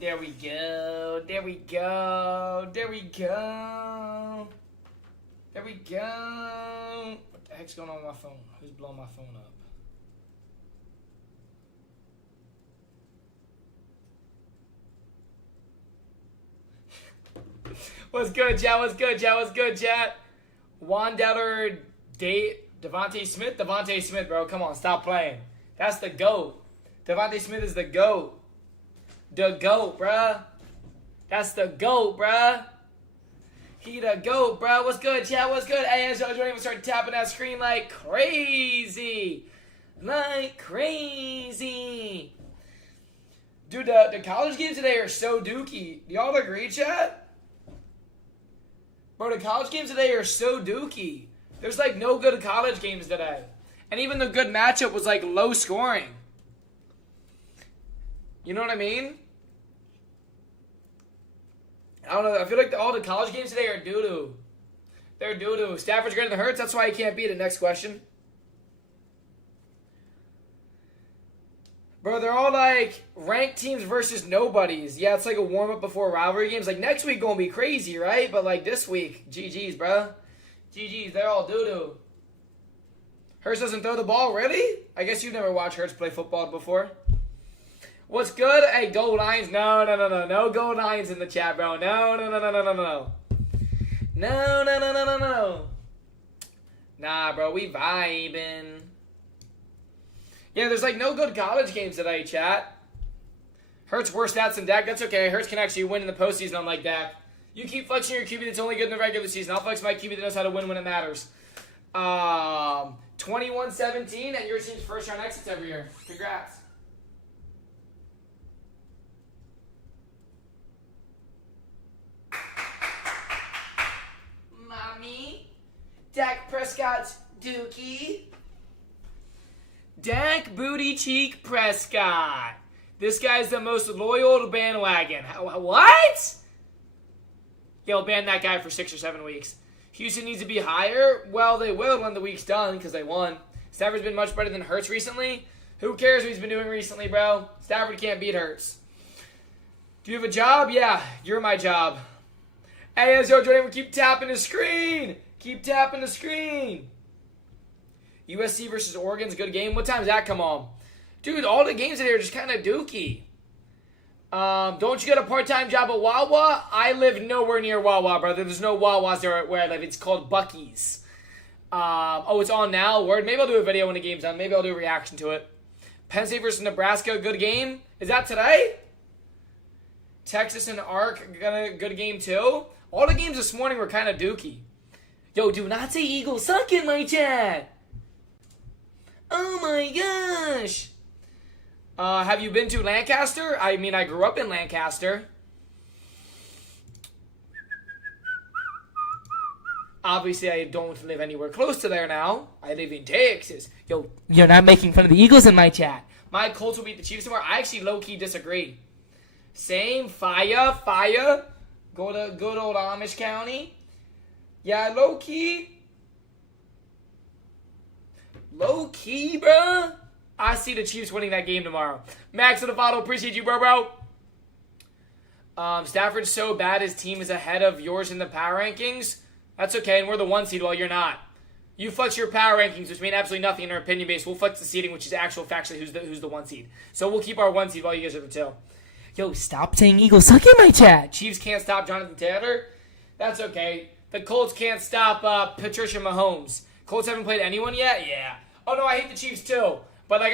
There we go. There we go. There we go. There we go. What the heck's going on with my phone? Who's blowing my phone up? What's good, chat? What's good, chat? What's good, chat? Wandeller Devontae Smith? Devontae Smith, bro. Come on, stop playing. That's the GOAT. Devontae Smith is the GOAT. The GOAT, bruh. That's the GOAT, bruh. He the GOAT, bruh. What's good, chat? What's good? Hey, as y'all joining, start tapping that screen like crazy. Like crazy. Dude, the college games today are so dookie. Do y'all agree, chat? Bro, the college games today are so dookie. There's like no good college games today. And even the good matchup was like low scoring. You know what I mean? I don't know. I feel like all the college games today are doo-doo. They're doo-doo. Stafford's greater than Hurts. That's why he can't beat it. Next question. Bro, they're all like ranked teams versus nobodies. Yeah, it's like a warm-up before rivalry games. Like next week gonna be crazy, right? But like this week, GG's, bro. GG's, they're all doo-doo. Hurts doesn't throw the ball, really? I guess you've never watched Hurts play football before. What's good? Hey, go Lions. No. No go Lions in the chat, bro. No. No. Nah, bro, we vibing. Yeah, there's like no good college games today, chat. Hurts worse stats than Dak. That's okay. Hurts can actually win in the postseason, unlike Dak. You keep flexing your QB that's only good in the regular season. I'll flex my QB that knows how to win when it matters. 21-17, and your team's first round exits every year. Congrats. Mommy. Dak Prescott's dookie. Dak Booty Cheek Prescott. This guy's the most loyal to bandwagon. What? Yo, ban that guy for 6 or 7 weeks. Houston needs to be higher. Well, they will when the week's done because they won. Stafford's been much better than Hurts recently. Who cares what he's been doing recently, bro? Stafford can't beat Hurts. Do you have a job? Yeah, you're my job. Hey, as y'all joining, keep tapping the screen. Keep tapping the screen. USC versus Oregon's a good game. What time does that come on? Dude, all the games today are just kind of dookie. Don't you get a part-time job at Wawa? I live nowhere near Wawa, brother. There's no Wawas there where I live. It's called Buc-ee's. It's on now. Word. Maybe I'll do a video when the game's done. Maybe I'll do a reaction to it. Penn State versus Nebraska, good game. Is that today? Texas and Ark, good game too. All the games this morning were kind of dookie. Yo, do not say Eagles suck in my chat. Oh my gosh. Have you been to Lancaster? I mean, I grew up in Lancaster. Obviously, I don't live anywhere close to there now. I live in Texas. Yo, you're not making fun of the Eagles in my chat. My Colts will beat the Chiefs tomorrow. I actually low-key disagree. Same, fire. Go to good old Amish County. Yeah, low-key. Low-key, bruh. I see the Chiefs winning that game tomorrow. Max Odovato, appreciate you, bro. Stafford's so bad his team is ahead of yours in the power rankings. That's okay, and we're the 1 seed while you're not. You flex your power rankings, which mean absolutely nothing in our opinion base. We'll flex the seeding, which is actual factually who's the 1 seed. So we'll keep our 1 seed while you guys are the 2. Yo, stop saying Eagles suck in my chat. Chiefs can't stop Jonathan Taylor. That's okay. The Colts can't stop Patricia Mahomes. Colts haven't played anyone yet? Yeah. Oh, no, I hate the Chiefs, too. But, like,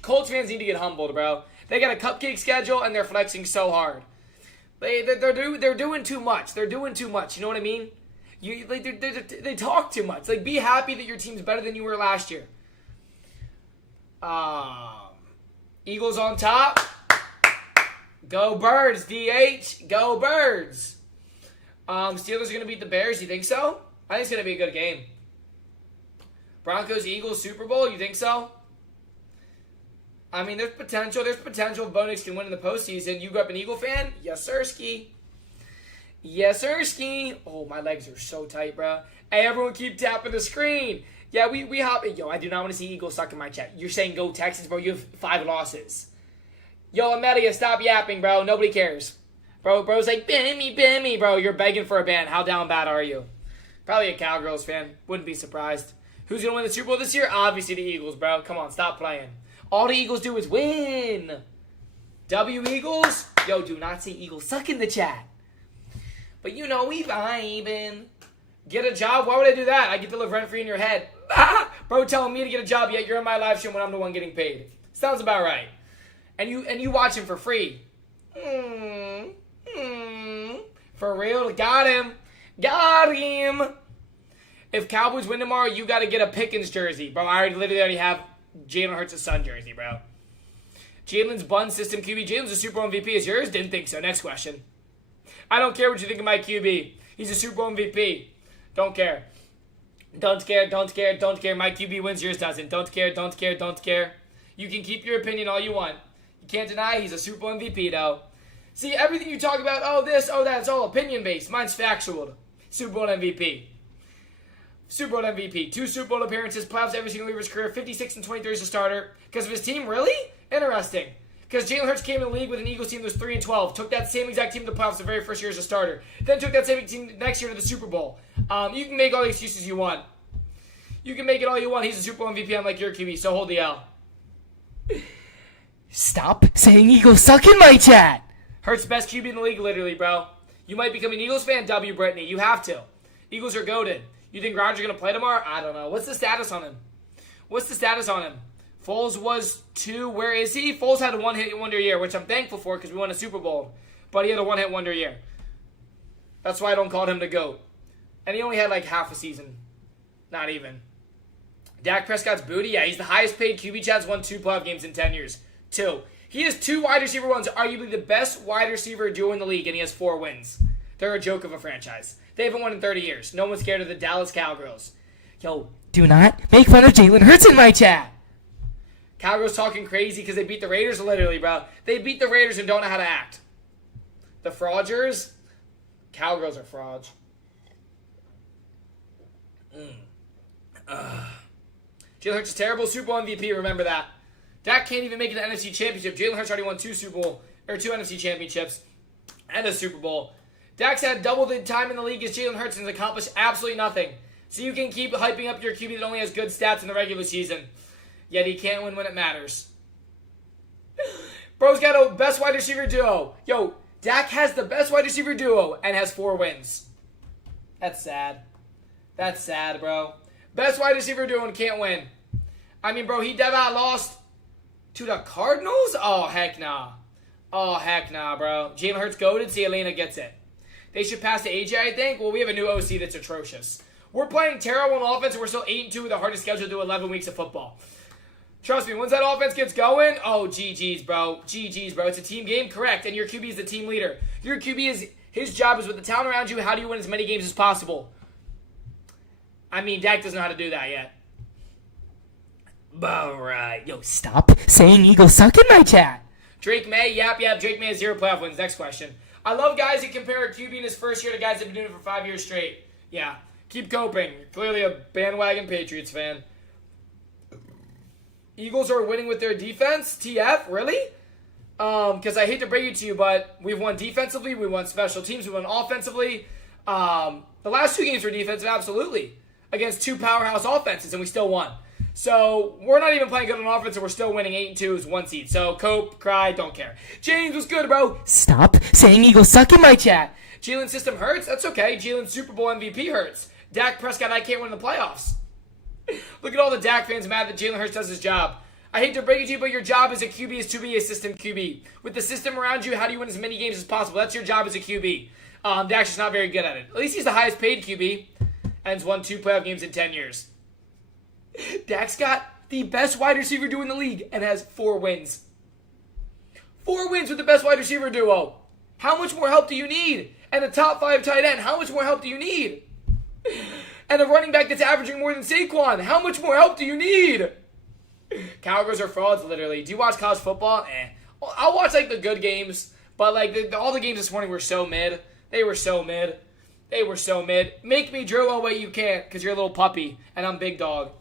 Colts fans need to get humbled, bro. They got a cupcake schedule, and they're flexing so hard. They're doing too much. They're doing too much. You know what I mean? They talk too much. Like, be happy that your team's better than you were last year. Eagles on top. Go Birds, DH. Go Birds. Steelers are going to beat the Bears. You think so? I think it's going to be a good game. Broncos, Eagles, Super Bowl. You think so? I mean, there's potential. There's potential Bo Nix can win in the postseason. You grew up an Eagle fan? Yes, sir-ski. Yes, sir-ski. Oh, my legs are so tight, bro. Hey, everyone keep tapping the screen. Yeah, we hop. Yo, I do not want to see Eagles suck in my chat. You're saying go Texans, bro. You have 5 losses. Yo, Amelia, stop yapping, bro. Nobody cares. Bro's like, ban me, bro. You're begging for a ban. How down bad are you? Probably a Cowgirls fan. Wouldn't be surprised. Who's going to win the Super Bowl this year? Obviously the Eagles, bro. Come on, stop playing. All the Eagles do is win. W Eagles? Yo, do not say Eagles suck in the chat. But you know, we vibing. Get a job? Why would I do that? I get to live rent-free in your head. Bro telling me to get a job, yet you're in my live stream when I'm the one getting paid. Sounds about right. And you watch him for free. For real? Got him. Got him. If Cowboys win tomorrow, you got to get a Pickens jersey. Bro, I literally already have Jalen Hurts' son jersey, bro. Jalen's bun system QB. Jalen's a Super Bowl MVP. Is yours? Didn't think so. Next question. I don't care what you think of my QB. He's a Super Bowl MVP. Don't care. Don't care. My QB wins, yours doesn't. Don't care. You can keep your opinion all you want. You can't deny he's a Super Bowl MVP, though. See, everything you talk about, oh this, oh that, it's all opinion-based. Mine's factual. Super Bowl MVP. 2 Super Bowl appearances, playoffs every single year of his career, 56 and 23 as a starter. Because of his team? Really? Interesting. Because Jalen Hurts came in the league with an Eagles team that was 3 and 12. Took that same exact team to the playoffs the very first year as a starter. Then took that same team next year to the Super Bowl. You can make all the excuses you want. You can make it all you want. He's a Super Bowl MVP unlike your QB, so hold the L. Stop saying Eagles suck in my chat. Hurts best QB in the league, literally, bro. You might become an Eagles fan, W. Brittany. You have to. Eagles are goated. You think Rodgers going to play tomorrow? I don't know. What's the status on him? Foles was 2. Where is he? Foles had a one-hit wonder year, which I'm thankful for because we won a Super Bowl. But he had a one-hit wonder year. That's why I don't call him the GOAT. And he only had like half a season. Not even. Dak Prescott's booty? Yeah, he's the highest paid QB. Chad's won 2 playoff games in 10 years. 2. He has 2 wide receiver ones, arguably the best wide receiver duo in the league, and he has 4 wins. They're a joke of a franchise. They haven't won in 30 years. No one's scared of the Dallas Cowgirls. Yo, do not make fun of Jalen Hurts in my chat. Cowgirls talking crazy because they beat the Raiders, literally, bro. They beat the Raiders and don't know how to act. The frauders? Cowgirls are frauds. Jalen Hurts is terrible. Super Bowl MVP, remember that. Dak can't even make it to the NFC Championship. Jalen Hurts already won 2 NFC Championships and a Super Bowl. Dak's had double the time in the league as Jalen Hurts and has accomplished absolutely nothing. So you can keep hyping up your QB that only has good stats in the regular season. Yet he can't win when it matters. Bro's got a best wide receiver duo. Yo, Dak has the best wide receiver duo and has 4 wins. That's sad. That's sad, bro. Best wide receiver duo and can't win. I mean, bro, he dead lost to the Cardinals? Oh, heck nah. Bro. Jalen Hurts goated. See, Elena gets it. They should pass to AJ, I think. Well, we have a new OC that's atrocious. We're playing terrible on offense, and we're still 8-2 with the hardest schedule to 11 weeks of football. Trust me, once that offense gets going, oh, GG's, bro. It's a team game, correct, and your QB is the team leader. Your QB is, his job is with the talent around you, how do you win as many games as possible? I mean, Dak doesn't know how to do that yet. Alright. Yo, stop saying Eagles suck in my chat. Drake May, yap, Drake May has 0 playoff wins. Next question. I love guys that compare a QB in his first year to guys that have been doing it for 5 years straight. Yeah, keep coping. You're clearly a bandwagon Patriots fan. Eagles are winning with their defense? TF? Really? Because I hate to break it to you, but we've won defensively, we won special teams, we won offensively. The last 2 games were defensive, absolutely. Against 2 powerhouse offenses, and we still won. So, we're not even playing good on offense, and we're still winning 8-2 as 1 seed. So, cope, cry, don't care. James, what's good, bro? Stop saying Eagles suck in my chat. Jalen's system hurts? That's okay. Jalen's Super Bowl MVP hurts. Dak Prescott, I can't win in the playoffs. Look at all the Dak fans mad that Jalen Hurts does his job. I hate to break it to you, but your job as a QB is to be a system QB. With the system around you, how do you win as many games as possible? That's your job as a QB. Dak's just not very good at it. At least he's the highest paid QB and has won 2 playoff games in 10 years. Dak's got the best wide receiver duo in the league and has 4 wins. 4 wins with the best wide receiver duo. How much more help do you need? And a top 5 tight end, how much more help do you need? And a running back that's averaging more than Saquon, how much more help do you need? Cowgirls are frauds, literally. Do you watch college football? I'll watch, like, the good games, but, like, all the games this morning were so mid. They were so mid. Make me drill. Oh, wait, you can't, because you're a little puppy, and I'm big dog.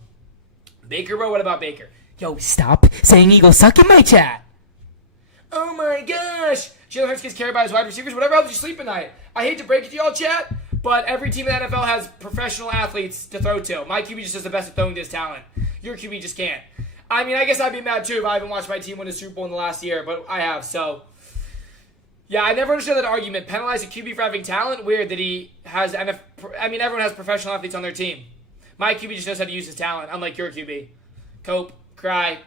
Baker, bro? What about Baker? Yo, stop saying Eagles suck in my chat. Oh my gosh. Jalen Hurts gets carried by his wide receivers. Whatever helps you sleep at night. I hate to break it to y'all, chat, but every team in the NFL has professional athletes to throw to. My QB just is the best at throwing to his talent. Your QB just can't. I mean, I guess I'd be mad too if I haven't watched my team win a Super Bowl in the last year, but I have, so. Yeah, I never understood that argument. Penalize a QB for having talent? Weird that he has everyone has professional athletes on their team. My QB just knows how to use his talent, unlike your QB. Cope, cry.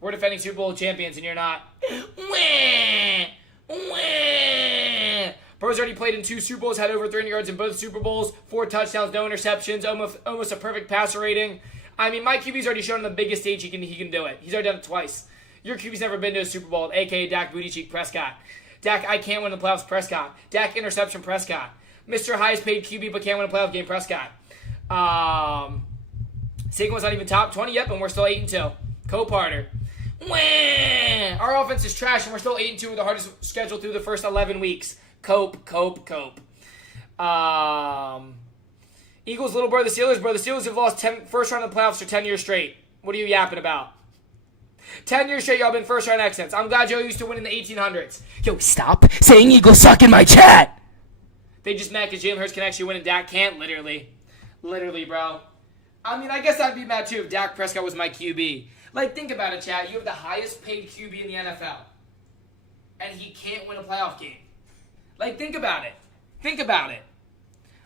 We're defending Super Bowl champions and you're not. Wah! Wah! Bro's already played in 2 Super Bowls, had over 300 yards in both Super Bowls, 4 touchdowns, no interceptions, almost a perfect passer rating. I mean, my QB's already shown on the biggest stage he can do it. He's already done it twice. Your QB's never been to a Super Bowl, a.k.a. Dak Booty Cheek Prescott. Dak, I can't win the playoffs, Prescott. Dak, interception, Prescott. Mr. Highest paid QB but can't win a playoff game, Prescott. Saquon's not even top 20 yet, but we're still 8-2. Co-parter. Wah! Our offense is trash, and we're still 8-2 with the hardest schedule through the first 11 weeks. Cope. Eagles, little brother, the Steelers. Bro, the Steelers have lost first round of the playoffs for 10 years straight. What are you yapping about? 10 years straight, y'all been first round exits. I'm glad y'all used to win in the 1800s. Yo, stop saying Eagles suck in my chat. They just mad because Jalen Hurts can actually win and Dak can't, literally. Literally, bro. I mean, I guess I'd be mad too if Dak Prescott was my QB. Like, think about it, chat. You have the highest paid QB in the NFL. And he can't win a playoff game. Like, think about it. Think about it.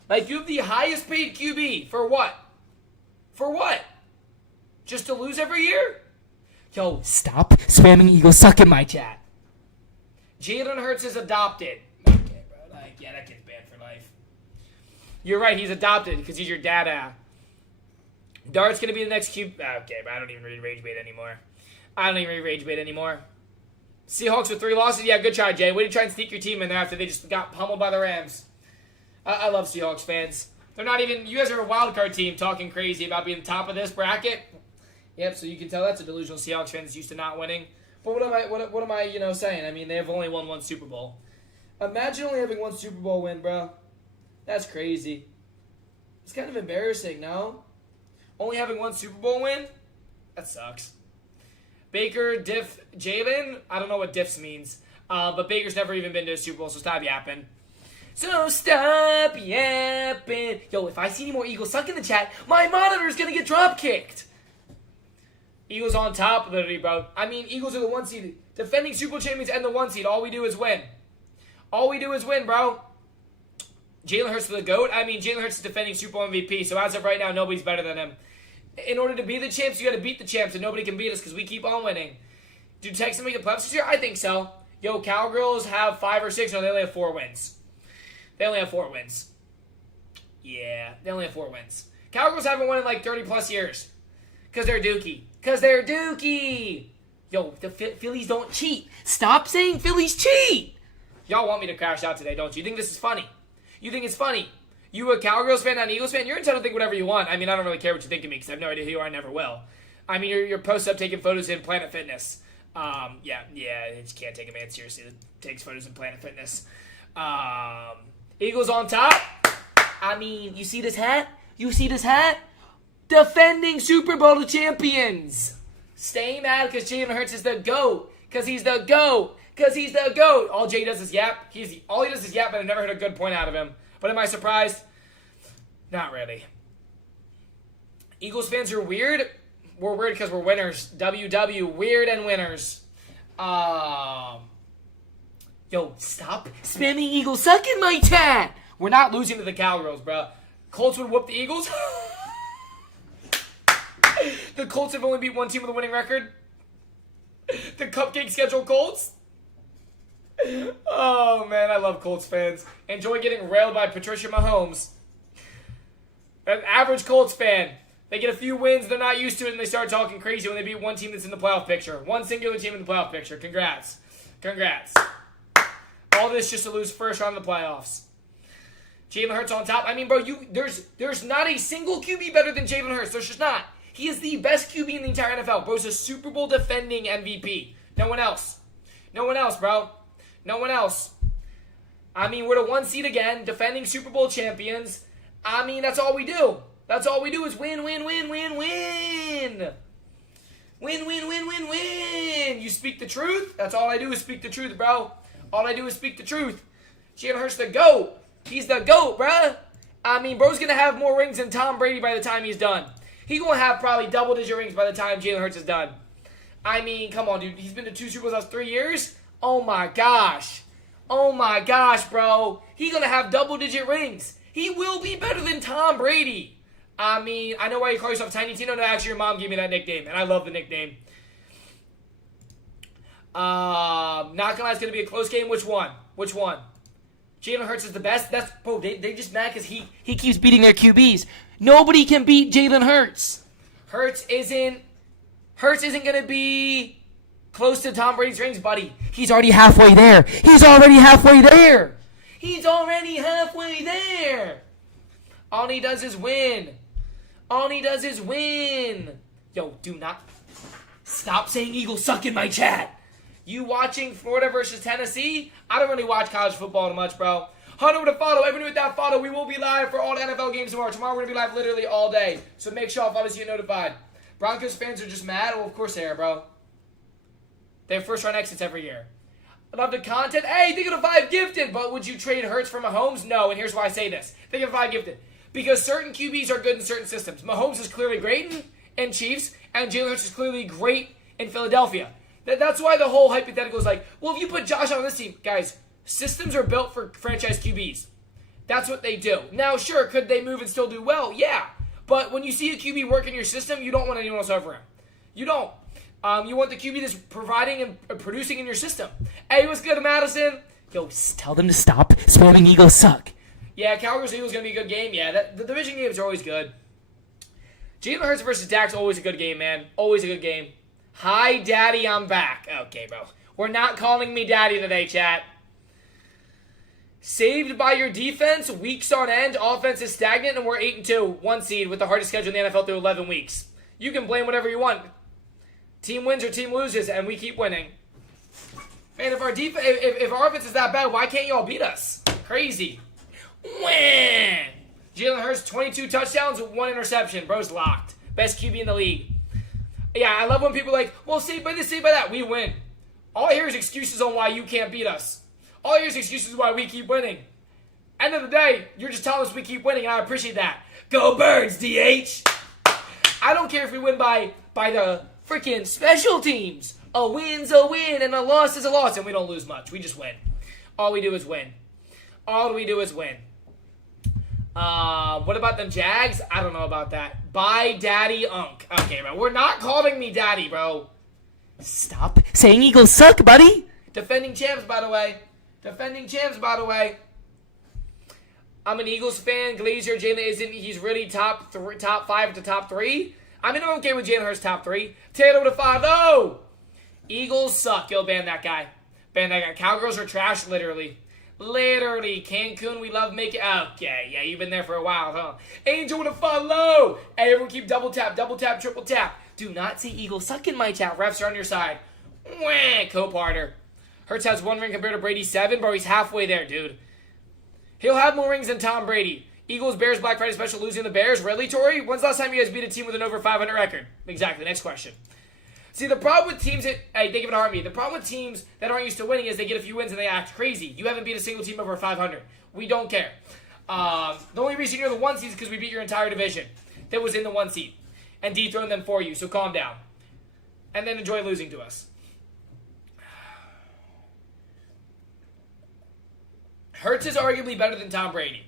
Like, you have the highest paid QB for what? For what? Just to lose every year? Yo, stop spamming Eagles suck in my chat. Jalen Hurts is adopted. Okay, bro. Like, yeah, that kid's banned for life. You're right, he's adopted because he's your dada. Dart's going to be the next QB. Okay, but I don't even read Rage Bait anymore. Seahawks with 3 losses? Yeah, good try, Jay. Way to try and sneak your team in there after they just got pummeled by the Rams. I love Seahawks fans. They're not even... You guys are a wild card team talking crazy about being top of this bracket. Yep, so you can tell that's a delusional Seahawks fan that's used to not winning. But what am I saying? I mean, they have only won 1 Super Bowl. Imagine only having 1 Super Bowl win, bro. That's crazy. It's kind of embarrassing, no? Only having 1 Super Bowl win? That sucks. Baker, Diff, Jalen? I don't know what Diffs means. But Baker's never even been to a Super Bowl, so stop yapping. So stop yapping. Yo, if I see any more Eagles suck in the chat, my monitor's going to get drop-kicked. Eagles on top, literally, bro. I mean, Eagles are the 1 seed. Defending Super Bowl champions and the 1 seed. All we do is win. All we do is win, bro. Jalen Hurts for the GOAT? I mean, Jalen Hurts is defending Super Bowl MVP, so as of right now, nobody's better than him. In order to be the champs, you got to beat the champs, and nobody can beat us because we keep on winning. Do Texans make the playoffs this year? I think so. Yo, Cowgirls have 5 or 6. No, they only have 4 wins. Yeah, they only have 4 wins. Cowgirls haven't won in like 30-plus years. Because they're Dookie. Yo, the Phillies don't cheat. Stop saying Phillies cheat. Y'all want me to crash out today, don't you? You think this is funny? You think it's funny? You a Cowgirls fan, not an Eagles fan? You're entitled to think whatever you want. I mean, I don't really care what you think of me because I have no idea who you are. I never will. I mean, you're posted up taking photos in Planet Fitness. Yeah, you just can't take a man seriously that takes photos in Planet Fitness. Eagles on top. I mean, you see this hat? Defending Super Bowl champions. Stay mad because Jalen Hurts is the GOAT. Because he's the GOAT. All Jay does is yap. All he does is yap, but I've never heard a good point out of him. But am I surprised? Not really. Eagles fans are weird. We're weird because we're winners. WW, weird and winners. Yo, stop spamming Eagles suck in my chat. We're not losing to the Cowgirls, bro. Colts would whoop the Eagles. The Colts have only beat 1 team with a winning record. The cupcake schedule Colts. Oh, man, I love Colts fans. Enjoy getting railed by Patricia Mahomes. An average Colts fan. They get a few wins, they're not used to it, and they start talking crazy when they beat 1 team that's in the playoff picture. 1 singular team in the playoff picture. Congrats. All this just to lose first round of the playoffs. Jalen Hurts on top. I mean, bro, there's not a single QB better than Jalen Hurts. There's just not. He is the best QB in the entire NFL. Bro's a Super Bowl defending MVP. No one else, bro. No one else. I mean, we're the 1 seed again, defending Super Bowl champions. I mean, that's all we do. That's all we do is win. Win, win, win, win, win. You speak the truth. That's all I do is speak the truth, bro. All I do is speak the truth. Jalen Hurts the GOAT. He's the GOAT, bruh. I mean, bro's going to have more rings than Tom Brady by the time he's done. He's going to have probably double-digit rings by the time Jalen Hurts is done. I mean, come on, dude. He's been to 2 Super Bowls last 3 years. Oh, my gosh. Oh, my gosh, bro. He's going to have double-digit rings. He will be better than Tom Brady. I mean, I know why you call yourself Tiny Tino. No, actually, your mom gave me that nickname, and I love the nickname. Not gonna lie, it's gonna be a close game. Which one? Which one? Jalen Hurts is the best. That's bro. They just mad because he keeps beating their QBs. Nobody can beat Jalen Hurts. Hurts isn't gonna be close to Tom Brady's rings, buddy. He's already halfway there. He's already halfway there. He's already halfway there. All he does is win. All he does is win. Yo, do not stop saying Eagles suck in my chat. You watching Florida versus Tennessee? I don't really watch college football much, bro. 100 with a follow. Everyone with that follow. We will be live for all the NFL games tomorrow. Tomorrow we're going to be live literally all day. So make sure all follow so you get notified. Broncos fans are just mad. Well, of course they are, bro. They have first-round exits every year. I love the content. Hey, think of the 5 gifted. But would you trade Hurts for Mahomes? No, and here's why I say this. Think of the 5 gifted. Because certain QBs are good in certain systems. Mahomes is clearly great in Chiefs, and Jalen Hurts is clearly great in Philadelphia. That's why the whole hypothetical is like, well, if you put Josh on this team, guys, systems are built for franchise QBs. That's what they do. Now, sure, could they move and still do well? Yeah. But when you see a QB work in your system, you don't want anyone else over him. You don't. You want the QB that's providing and producing in your system. Hey, what's good, Madison? Yo, tell them to stop spamming Eagles suck. Yeah, Cowboys-Eagles going to be a good game. Yeah, the division games are always good. Jalen Hurts versus Dak's always a good game, man. Always a good game. Hi, Daddy, I'm back. Okay, bro. We're not calling me Daddy today, chat. Saved by your defense, weeks on end, offense is stagnant, and we're 8-2, 1 seed with the hardest schedule in the NFL through 11 weeks. You can blame whatever you want. Team wins or team loses, and we keep winning. Man, if our offense is that bad, why can't y'all beat us? Crazy. Wham! Jalen Hurts, 22 touchdowns, 1 interception. Bro's locked. Best QB in the league. Yeah, I love when people are like, well, saved by this, saved by that. We win. All I hear is excuses on why you can't beat us. All I hear is excuses why we keep winning. End of the day, you're just telling us we keep winning, and I appreciate that. Go Birds, DH! I don't care if we win by the freaking special teams. A win's a win, and a loss is a loss, and we don't lose much. We just win. All we do is win. All we do is win. What about them Jags? I don't know about that. Bye, Daddy Unk. Okay, bro. We're not calling me Daddy, bro. Stop saying Eagles suck, buddy. Defending champs, by the way. Defending champs, by the way. I'm an Eagles fan. Glazier, Jalen isn't. He's really top 5 to top 3. I mean, I'm okay with Jalen Hurts top 3. Taylor with a 5-0. Eagles suck. Yo, ban that guy. Ban that guy. Cowgirls are trash, literally. Literally, Cancun, we love making... Okay, yeah, you've been there for a while, huh? Angel with a follow! Hey, everyone keep double tap, triple tap. Do not say Eagles suck in my chat. Refs are on your side. Wah, co-parter. Hurts has 1 ring compared to Brady's 7. Bro, he's halfway there, dude. He'll have more rings than Tom Brady. Eagles, Bears, Black Friday special, losing the Bears. Really, Tori? When's the last time you guys beat a team with an over 500 record? Exactly, next question. See, the problem with teams that... Hey, they give it a heartbeat. The problem with teams that aren't used to winning is they get a few wins and they act crazy. You haven't beat a single team over 500. We don't care. The only reason you're the 1 seed is because we beat your entire division that was in the 1 seed and dethroned them for you, so calm down. And then enjoy losing to us. Hurts is arguably better than Tom Brady.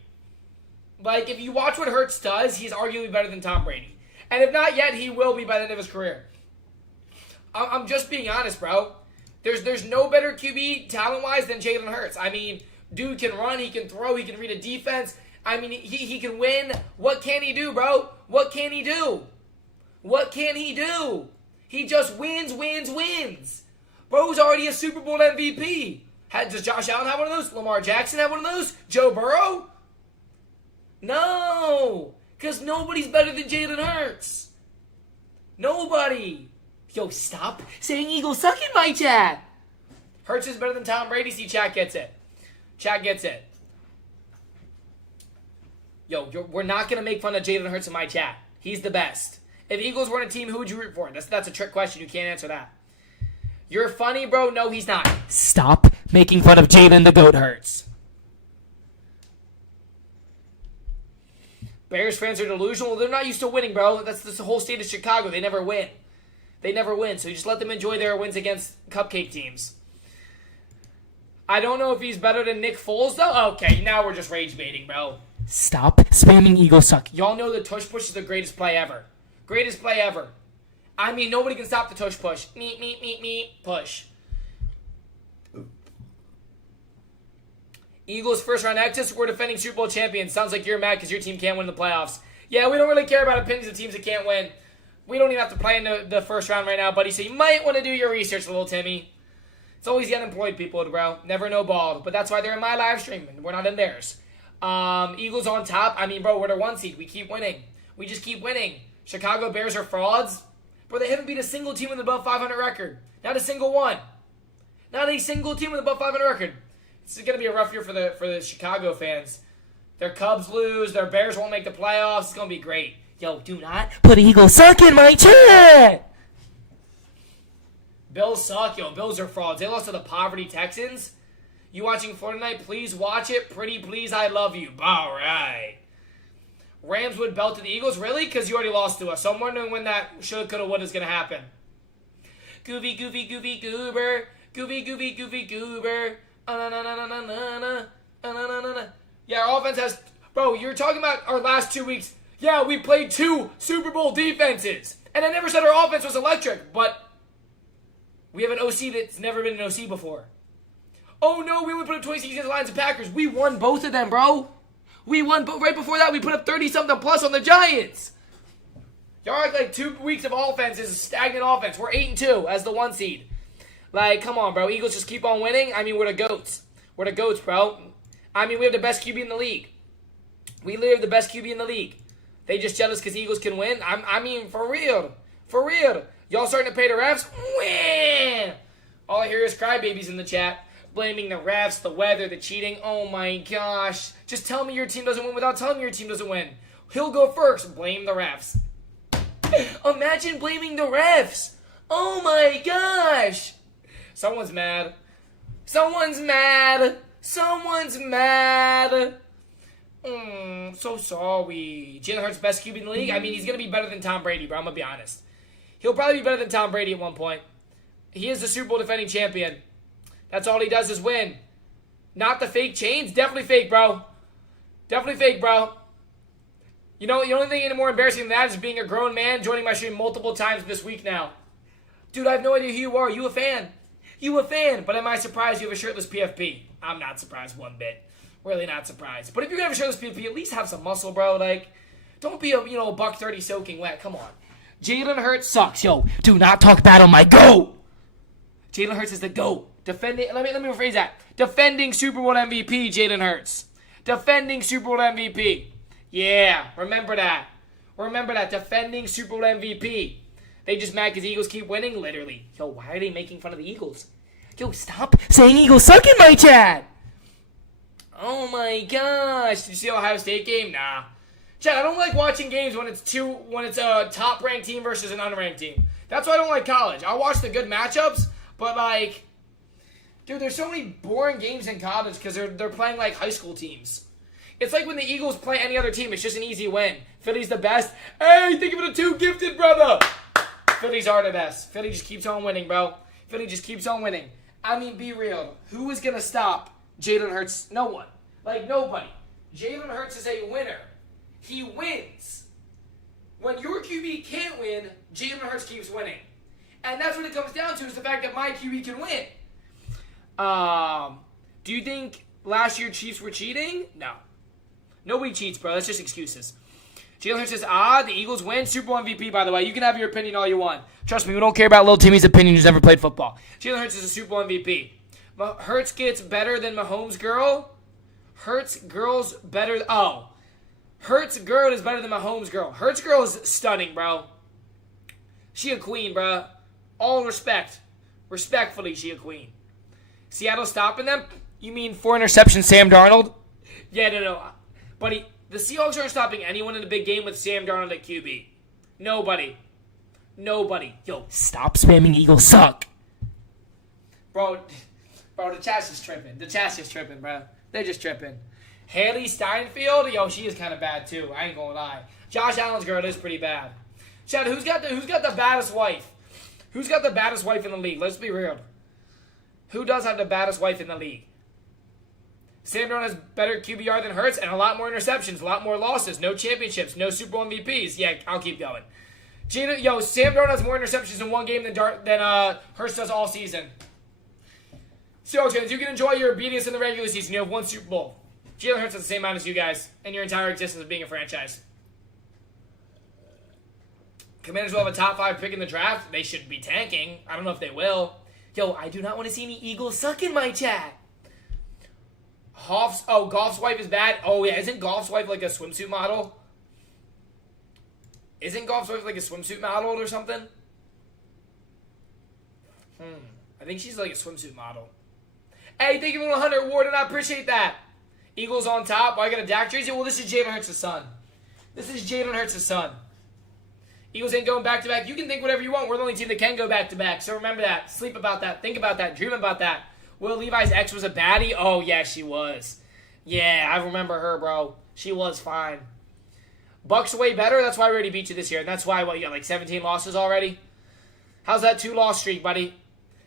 Like, if you watch what Hurts does, he's arguably better than Tom Brady. And if not yet, he will be by the end of his career. I'm just being honest, bro. There's no better QB talent-wise than Jalen Hurts. I mean, dude can run, he can throw, he can read a defense. I mean, he can win. What can he do, bro? What can he do? What can he do? He just wins. Bro's already a Super Bowl MVP. Does Josh Allen have one of those? Lamar Jackson have one of those? Joe Burrow? No. Because nobody's better than Jalen Hurts. Nobody. Yo, stop saying Eagles suck in my chat. Hurts is better than Tom Brady. See, chat gets it. Chat gets it. Yo, we're not going to make fun of Jalen Hurts in my chat. He's the best. If Eagles weren't a team, who would you root for? That's a trick question. You can't answer that. You're funny, bro. No, he's not. Stop making fun of Jalen the Goat Hurts. Bears fans are delusional. Well, they're not used to winning, bro. That's the whole state of Chicago. They never win. So you just let them enjoy their wins against cupcake teams. I don't know if he's better than Nick Foles, though. Okay, now we're just rage baiting, bro. Stop spamming Eagles suck. Y'all know the tush push is the greatest play ever. Greatest play ever. I mean, nobody can stop the tush push. Me, push. Eagles first round exits. We're defending Super Bowl champions. Sounds like you're mad because your team can't win the playoffs. Yeah, we don't really care about opinions of teams that can't win. We don't even have to play in the first round right now, buddy. So you might want to do your research, little Timmy. It's always the unemployed people, bro. Never know bald. But that's why they're in my live stream, and we're not in theirs. Eagles on top. I mean, bro, we're the 1 seed. We keep winning. We just keep winning. Chicago Bears are frauds. Bro, they haven't beat a single team with an above 500 record. Not a single one. Not a single team with an above 500 record. This is going to be a rough year for the Chicago fans. Their Cubs lose. Their Bears won't make the playoffs. It's going to be great. Yo, do not put Eagles suck in my chat. Bills suck. Yo, Bills are frauds. They lost to the poverty Texans. You watching Florida tonight? Please watch it. Pretty please, I love you. All right. Rams would belt to the Eagles? Really? Because you already lost to us. So I'm wondering when that shoulda, coulda, woulda is going to happen. Goofy, goober. Goofy, goober. Yeah, our offense has... Bro, you're talking about our last 2 weeks. Yeah, we played 2 Super Bowl defenses. And I never said our offense was electric, but we have an OC that's never been an OC before. Oh, no, we only put up 26 against the Lions and Packers. We won both of them, bro. We won, but right before that, we put up 30-something plus on the Giants. Y'all act like 2 weeks of offense is a stagnant offense. We're 8-2 as the 1 seed. Like, come on, bro. Eagles just keep on winning. I mean, we're the GOATs. We're the GOATs, bro. I mean, we have the best QB in the league. We literally have the best QB in the league. They just jealous because Eagles can win? I mean, for real. For real. Y'all starting to pay the refs? Wah! All I hear is crybabies in the chat. Blaming the refs, the weather, the cheating. Oh, my gosh. Just tell me your team doesn't win without telling me your team doesn't win. He'll go first. Blame the refs. Imagine blaming the refs. Oh, my gosh. Someone's mad. Someone's mad. Someone's mad. So sorry. Jalen Hurts best QB in the league? I mean, he's going to be better than Tom Brady, bro. I'm going to be honest. He'll probably be better than Tom Brady at one point. He is the Super Bowl defending champion. That's all he does is win. Not the fake chains? Definitely fake, bro. Definitely fake, bro. You know, the only thing any more embarrassing than that is being a grown man joining my stream multiple times this week now. Dude, I have no idea who you are. You a fan. You a fan. But am I surprised you have a shirtless PFP? I'm not surprised one bit. Really not surprised. But if you're going to have a shirtless PFP, at least have some muscle, bro. Like, don't be a $130 soaking wet. Come on. Jalen Hurts sucks. Yo, do not talk bad on my GOAT. Jalen Hurts is the GOAT. Let me rephrase that. Defending Super Bowl MVP, Jalen Hurts. Defending Super Bowl MVP. Yeah, remember that. Remember that. Defending Super Bowl MVP. They just mad because Eagles keep winning? Literally. Yo, why are they making fun of the Eagles? Yo, stop saying Eagles suck in my chat. Oh my gosh. Did you see the Ohio State game? Nah. Chad, I don't like watching games when it's a top-ranked team versus an unranked team. That's why I don't like college. I'll watch the good matchups, but like, dude, there's so many boring games in college because they're playing like high school teams. It's like when the Eagles play any other team, it's just an easy win. Philly's the best. Hey, think of it, a two-gifted brother. Phillies are the best. Philly just keeps on winning, bro. Philly just keeps on winning. I mean, be real. Who is going to stop Jalen Hurts? No one. Like, nobody. Jalen Hurts is a winner. He wins. When your QB can't win, Jalen Hurts keeps winning. And that's what it comes down to, is the fact that my QB can win. Do you think last year Chiefs were cheating? No. Nobody cheats, bro. That's just excuses. Jalen Hurts says, the Eagles win. Super Bowl MVP, by the way. You can have your opinion all you want. Trust me, we don't care about little Timmy's opinion who's never played football. Jalen Hurts is a Super Bowl MVP. Hurts gets better than Mahomes' girl. Hurts girl's better. Hurts girl is better than Mahomes' girl. Hurts girl is stunning, bro. She a queen, bro. All respect. Respectfully, she a queen. Seattle stopping them? You mean 4 interceptions, Sam Darnold? Yeah, no. Buddy, the Seahawks aren't stopping anyone in the big game with Sam Darnold at QB. Nobody. Yo, stop spamming Eagles suck. Bro, the chat's just tripping. Bro. They're just tripping. Haley Steinfeld, yo, she is kind of bad too. I ain't gonna lie. Josh Allen's girl is pretty bad. Chad, who's got the baddest wife? Who's got the baddest wife in the league? Let's be real. Who does have the baddest wife in the league? Sam Darnold has better QBR than Hurts and a lot more interceptions, a lot more losses, no championships, no Super Bowl MVPs. Yeah, I'll keep going. Sam Darnold has more interceptions in one game than Hurts does all season. Seahawks fans, you can enjoy your obedience in the regular season. You have one Super Bowl. Jalen Hurts has the same amount as you guys and your entire existence of being a franchise. Commanders will have a top 5 pick in the draft. They should be tanking. I don't know if they will. Yo, I do not want to see any Eagles suck in my chat. Goff's wife is bad. Oh, yeah. Isn't Goff's wife like a swimsuit model? Or something? I think she's like a swimsuit model. Hey, thank you for 100, Warden. I appreciate that. Eagles on top. I got a Dak jersey. Well, this is Jalen Hurts' son. Eagles ain't going back-to-back. You can think whatever you want. We're the only team that can go back-to-back. So remember that. Sleep about that. Think about that. Dream about that. Will Levi's ex was a baddie? Oh, yeah, she was. Yeah, I remember her, bro. She was fine. Bucks way better. That's why we already beat you this year. And that's why, you got like 17 losses already? How's that 2-loss streak, buddy?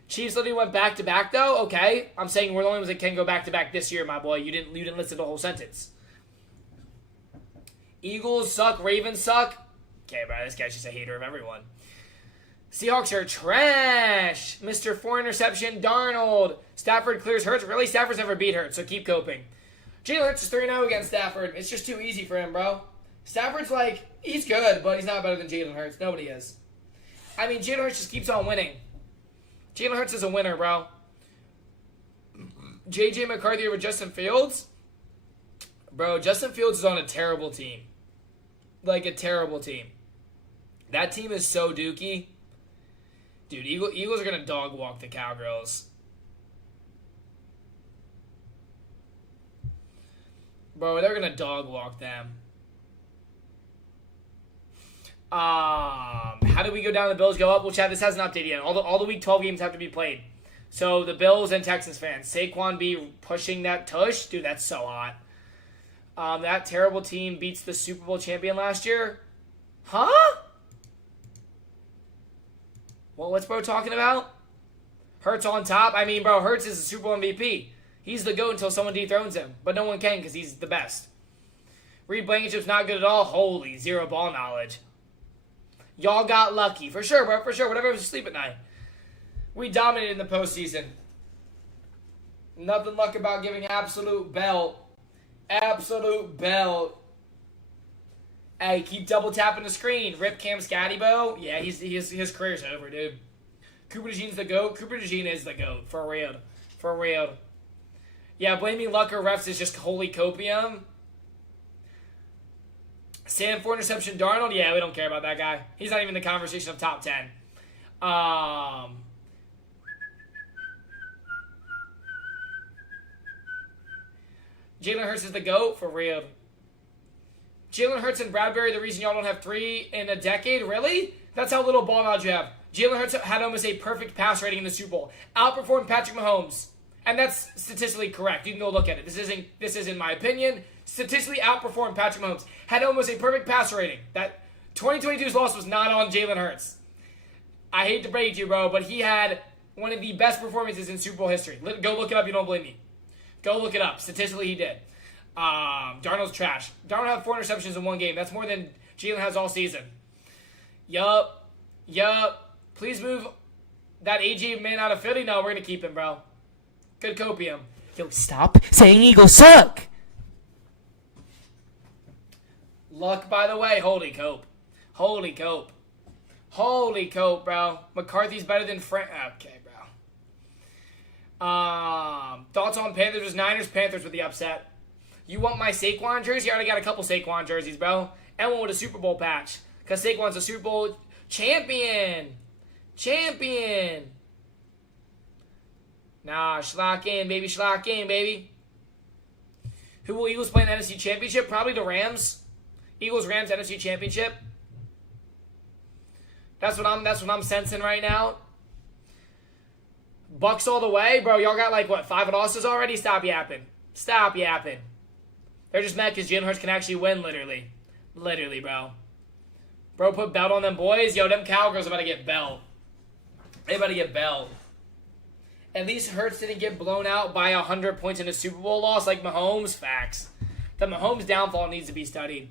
Chiefs literally went back-to-back, though? Okay. I'm saying we're the only ones that can go back-to-back this year, my boy. You didn't listen to the whole sentence. Eagles suck. Ravens suck. Okay, bro, this guy's just a hater of everyone. Seahawks are trash. Mr. 4 interception, Darnold. Stafford clears Hurts. Really? Stafford's never beat Hurts, so keep coping. Jalen Hurts is 3-0 against Stafford. It's just too easy for him, bro. Stafford's like, he's good, but he's not better than Jalen Hurts. Nobody is. I mean, Jalen Hurts just keeps on winning. Jalen Hurts is a winner, bro. J.J. McCarthy over Justin Fields? Bro, Justin Fields is on a terrible team. Like a terrible team. That team is so dookie. Dude, Eagles are going to dog walk the Cowgirls. Bro, they're going to dog walk them. How do we go down? The Bills go up? Well, Chad, this hasn't updated yet. All the Week 12 games have to be played. So the Bills and Texans fans. Saquon B pushing that tush. Dude, that's so hot. That terrible team beats the Super Bowl champion last year. Huh? Well, what's bro talking about? Hurts on top? I mean, bro, Hurts is the Super Bowl MVP. He's the GOAT until someone dethrones him. But no one can because he's the best. Reed Blankenship's not good at all. Holy, zero ball knowledge. Y'all got lucky. For sure, bro. For sure. Whatever was asleep at night. We dominated in the postseason. Nothing luck about giving absolute belt. Absolute belt. Hey, keep double tapping the screen. Rip Cam Scattybo. Yeah, his career's over, dude. Cooper DeJean's the GOAT. Cooper DeJean is the GOAT. For real. For real. Yeah, blaming luck or refs is just holy copium. Sam 4 interception Darnold. Yeah, we don't care about that guy. He's not even in the conversation of top 10. Jalen Hurts is the GOAT, for real. Jalen Hurts and Bradbury, the reason y'all don't have 3 in a decade? Really? That's how little ball knowledge you have. Jalen Hurts had almost a perfect pass rating in the Super Bowl. Outperformed Patrick Mahomes. And that's statistically correct. You can go look at it. This isn't my opinion. Statistically outperformed Patrick Mahomes. Had almost a perfect pass rating. That 2022's loss was not on Jalen Hurts. I hate to break it to you, bro, but he had one of the best performances in Super Bowl history. Go look it up if you don't believe me. Go look it up. Statistically, he did. Darnold's trash. Darnold had 4 interceptions in one game. That's more than Jalen has all season. Yup. Please move that AJ man out of Philly. No, we're going to keep him, bro. Good copium. Yo, stop saying Eagles suck. Luck, by the way. Holy cope. Holy cope, bro. McCarthy's better than Frank. Okay, bro. Thoughts on Panthers versus Niners? Panthers with the upset. You want my Saquon jersey? I already got a couple Saquon jerseys, bro. And one with a Super Bowl patch. Because Saquon's a Super Bowl champion. Nah, schlock in, baby. Who will Eagles play in the NFC Championship? Probably the Rams. Eagles-Rams NFC Championship. That's what I'm sensing right now. Bucks all the way, bro. Y'all got like what, 5 losses already? Stop yapping. Stop yapping. They're just mad because Jalen Hurts can actually win, literally. Literally, bro. Bro, put belt on them boys. Yo, them Cowgirls about to get belt. They about to get belt. At least Hurts didn't get blown out by 100 points in a Super Bowl loss like Mahomes. Facts. The Mahomes downfall needs to be studied.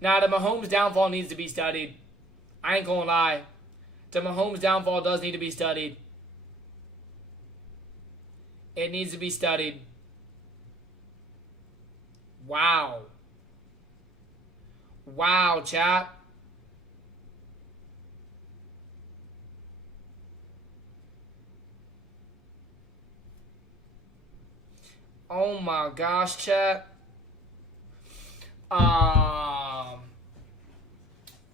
Nah, the Mahomes downfall needs to be studied. I ain't gonna lie. The Mahomes downfall does need to be studied. It needs to be studied. Wow. Wow, chat. Oh my gosh, chat.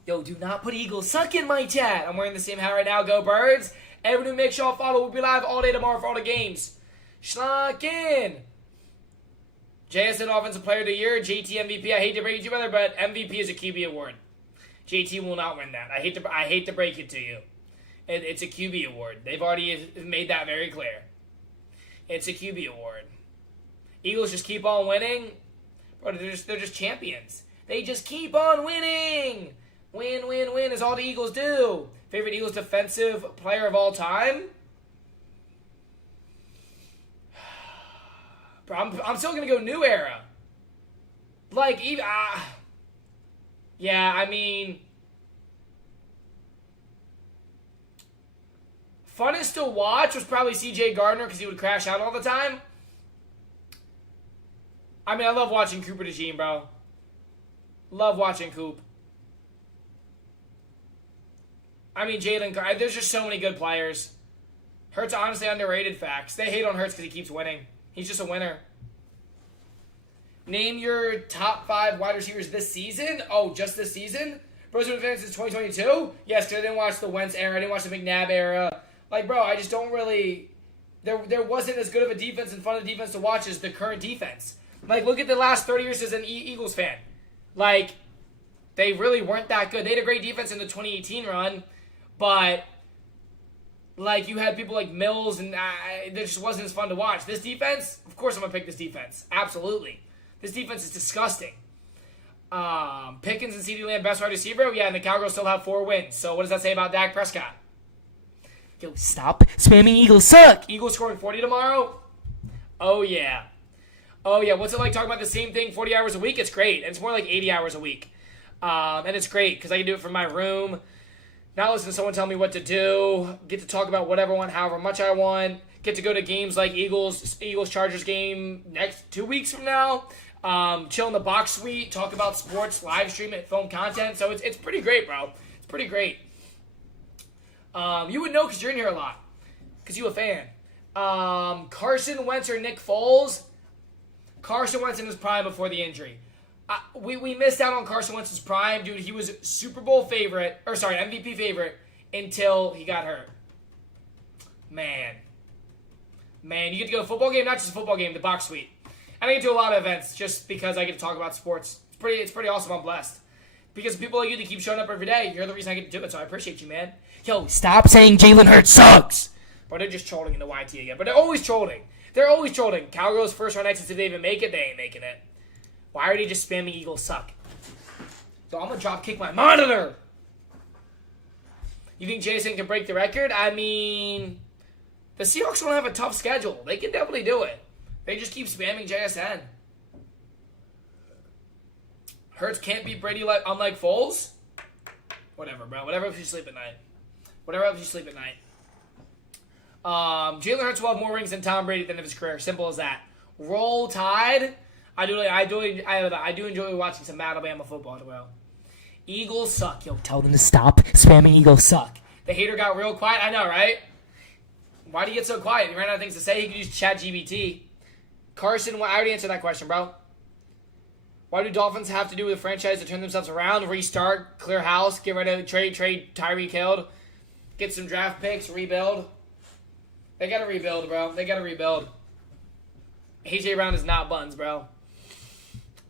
Yo, do not put Eagles suck in my chat. I'm wearing the same hat right now. Go Birds. Everyone make sure y'all follow. We'll be live all day tomorrow for all the games. Schlock in. JSN Offensive Player of the Year. JT MVP. I hate to break it to you, brother, but MVP is a QB award. JT will not win that. I hate to break it to you. It's a QB award. They've already made that very clear. It's a QB award. Eagles just keep on winning. Bro, they're just champions. They just keep on winning. Win, win, win is all the Eagles do. Favorite Eagles defensive player of all time? Bro, I'm still going to go new era. Like, even... yeah, I mean... funnest to watch was probably C.J. Gardner because he would crash out all the time. I mean, I love watching Cooper DeJean, bro. Love watching Coop. I mean, Jalen, there's just so many good players. Hurts honestly underrated, facts. They hate on Hurts because he keeps winning. He's just a winner. Name your top 5 wide receivers this season. Oh, just this season? Bros been fans since 2022? Yes, because I didn't watch the Wentz era. I didn't watch the McNabb era. Like, bro, I just don't really... There wasn't as good of a defense and fun of defense to watch as the current defense. Like, look at the last 30 years as an Eagles fan. Like, they really weren't that good. They had a great defense in the 2018 run, but, like, you had people like Mills, and it just wasn't as fun to watch. This defense, of course I'm going to pick this defense. Absolutely. This defense is disgusting. Pickens and CeeDee Lamb, best wide receiver? Yeah, and the Cowgirls still have 4 wins. So what does that say about Dak Prescott? Yo, stop spamming Eagles suck. Eagles scoring 40 tomorrow? Oh, yeah. Oh, yeah. What's it like talking about the same thing 40 hours a week? It's great. And it's more like 80 hours a week. And it's great because I can do it from my room. Not listen to someone tell me what to do. Get to talk about whatever I want, however much I want. Get to go to games like Eagles-Chargers game next 2 weeks from now. Chill in the box suite. Talk about sports, live stream it, film content. So it's pretty great, bro. It's pretty great. You would know because you're in here a lot. Because you're a fan. Carson Wentz or Nick Foles? Carson Wentz in his prime before the injury. We missed out on Carson Wentz's prime. Dude, he was Super Bowl favorite, MVP favorite until he got hurt. Man, you get to go to a football game, not just a football game, the box suite. And I get to do a lot of events just because I get to talk about sports. It's pretty awesome. I'm blessed. Because people like you that keep showing up every day, you're the reason I get to do it, so I appreciate you, man. Yo, stop saying Jalen Hurts sucks. Bro, they're just trolling in the YT again. But they're always trolling. Cowgirls first round exits, if they even make it, they ain't making it. Why are they just spamming Eagles suck? So I'm going to drop kick my monitor. You think Jason can break the record? I mean, the Seahawks don't have a tough schedule. They can definitely do it. They just keep spamming JSN. Hurts can't beat Brady unlike Foles? Whatever, bro. Whatever if you sleep at night. Jalen Hurts will have more rings than Tom Brady at the end of his career. Simple as that. Roll Tide. I do enjoy watching some Alabama football as well. Eagles suck. Yo, tell them to stop spamming Eagles suck. The hater got real quiet. I know, right? Why do you get so quiet? He ran out of things to say. He could use ChatGPT. Carson, I already answered that question, bro. Why do Dolphins have to do with a franchise to turn themselves around, restart, clear house, get rid of, trade Tyreek Hill, get some draft picks, rebuild? They got to rebuild, bro. They got to rebuild. A.J. Brown is not buns, bro.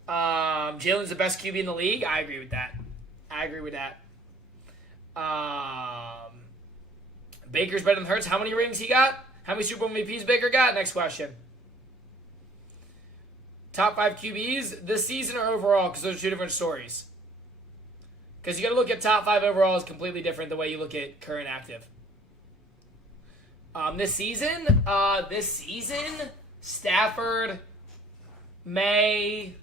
Jalen's the best QB in the league. I agree with that. Baker's better than Hurts. How many rings he got? How many Super Bowl MVPs Baker got? Next question. Top 5 QBs this season or overall? Because those are two different stories. Because you got to look at top 5 overall is completely different the way you look at current active. This season, Stafford, May.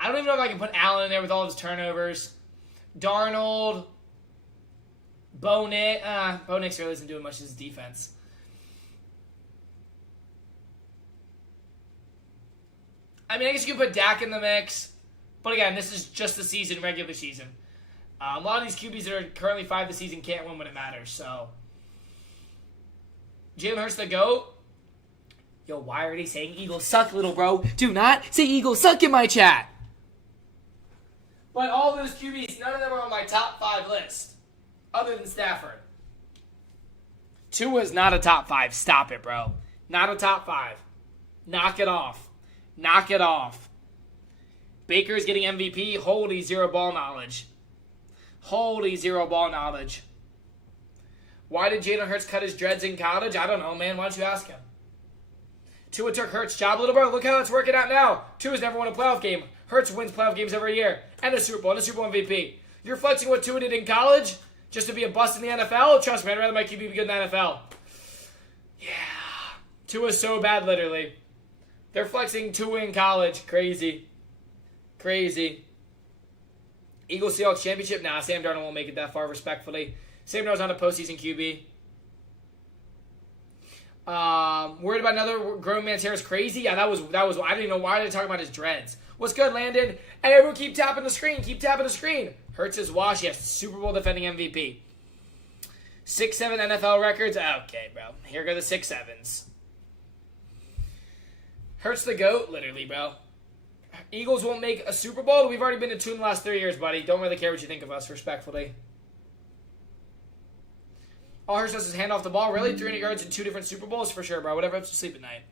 I don't even know if I can put Allen in there with all his turnovers. Darnold, Bo Nix. Bo Nix really isn't doing much as defense. I mean, I guess you can put Dak in the mix. But again, this is just the season, regular season. A lot of these QBs that are currently 5 this season can't win when it matters. So, Jalen Hurts the GOAT. Yo, why are they saying Eagles suck, little bro? Do not say Eagles suck in my chat. But all those QBs, none of them are on my top 5 list. Other than Stafford. Tua's not a top 5. Stop it, bro. Not a top 5. Knock it off. Knock it off. Baker's getting MVP. Holy zero ball knowledge. Holy zero ball knowledge. Why did Jalen Hurts cut his dreads in college? I don't know, man. Why don't you ask him? Tua took Hurts' job, little bro. Look how it's working out now. Tua's never won a playoff game. Hurts wins playoff games every year. And a Super Bowl. And a Super Bowl MVP. You're flexing what Tua did in college just to be a bust in the NFL? Trust me, I'd rather my QB be good in the NFL. Yeah. Tua's so bad, literally. They're flexing Tua in college. Crazy. Crazy. Eagles Seahawks championship? Nah, Sam Darnold won't make it that far, respectfully. Sam Darnold's not a postseason QB. Worried about another grown man's hair is crazy? Yeah, that was. I didn't even know why they talking about his dreads. What's good, Landon? Hey, everyone keep tapping the screen. Keep tapping the screen. Hurts his wash. Yes, Super Bowl defending MVP. 6-7 NFL records. Okay, bro. Here go the 6-7s. Hurts the GOAT, literally, bro. Eagles won't make a Super Bowl. We've already been to 2 in the last 3 years, buddy. Don't really care what you think of us, respectfully. All Hurts does is hand off the ball. Really? 300 yards in 2 different Super Bowls? For sure, bro. Whatever helps you sleep at night.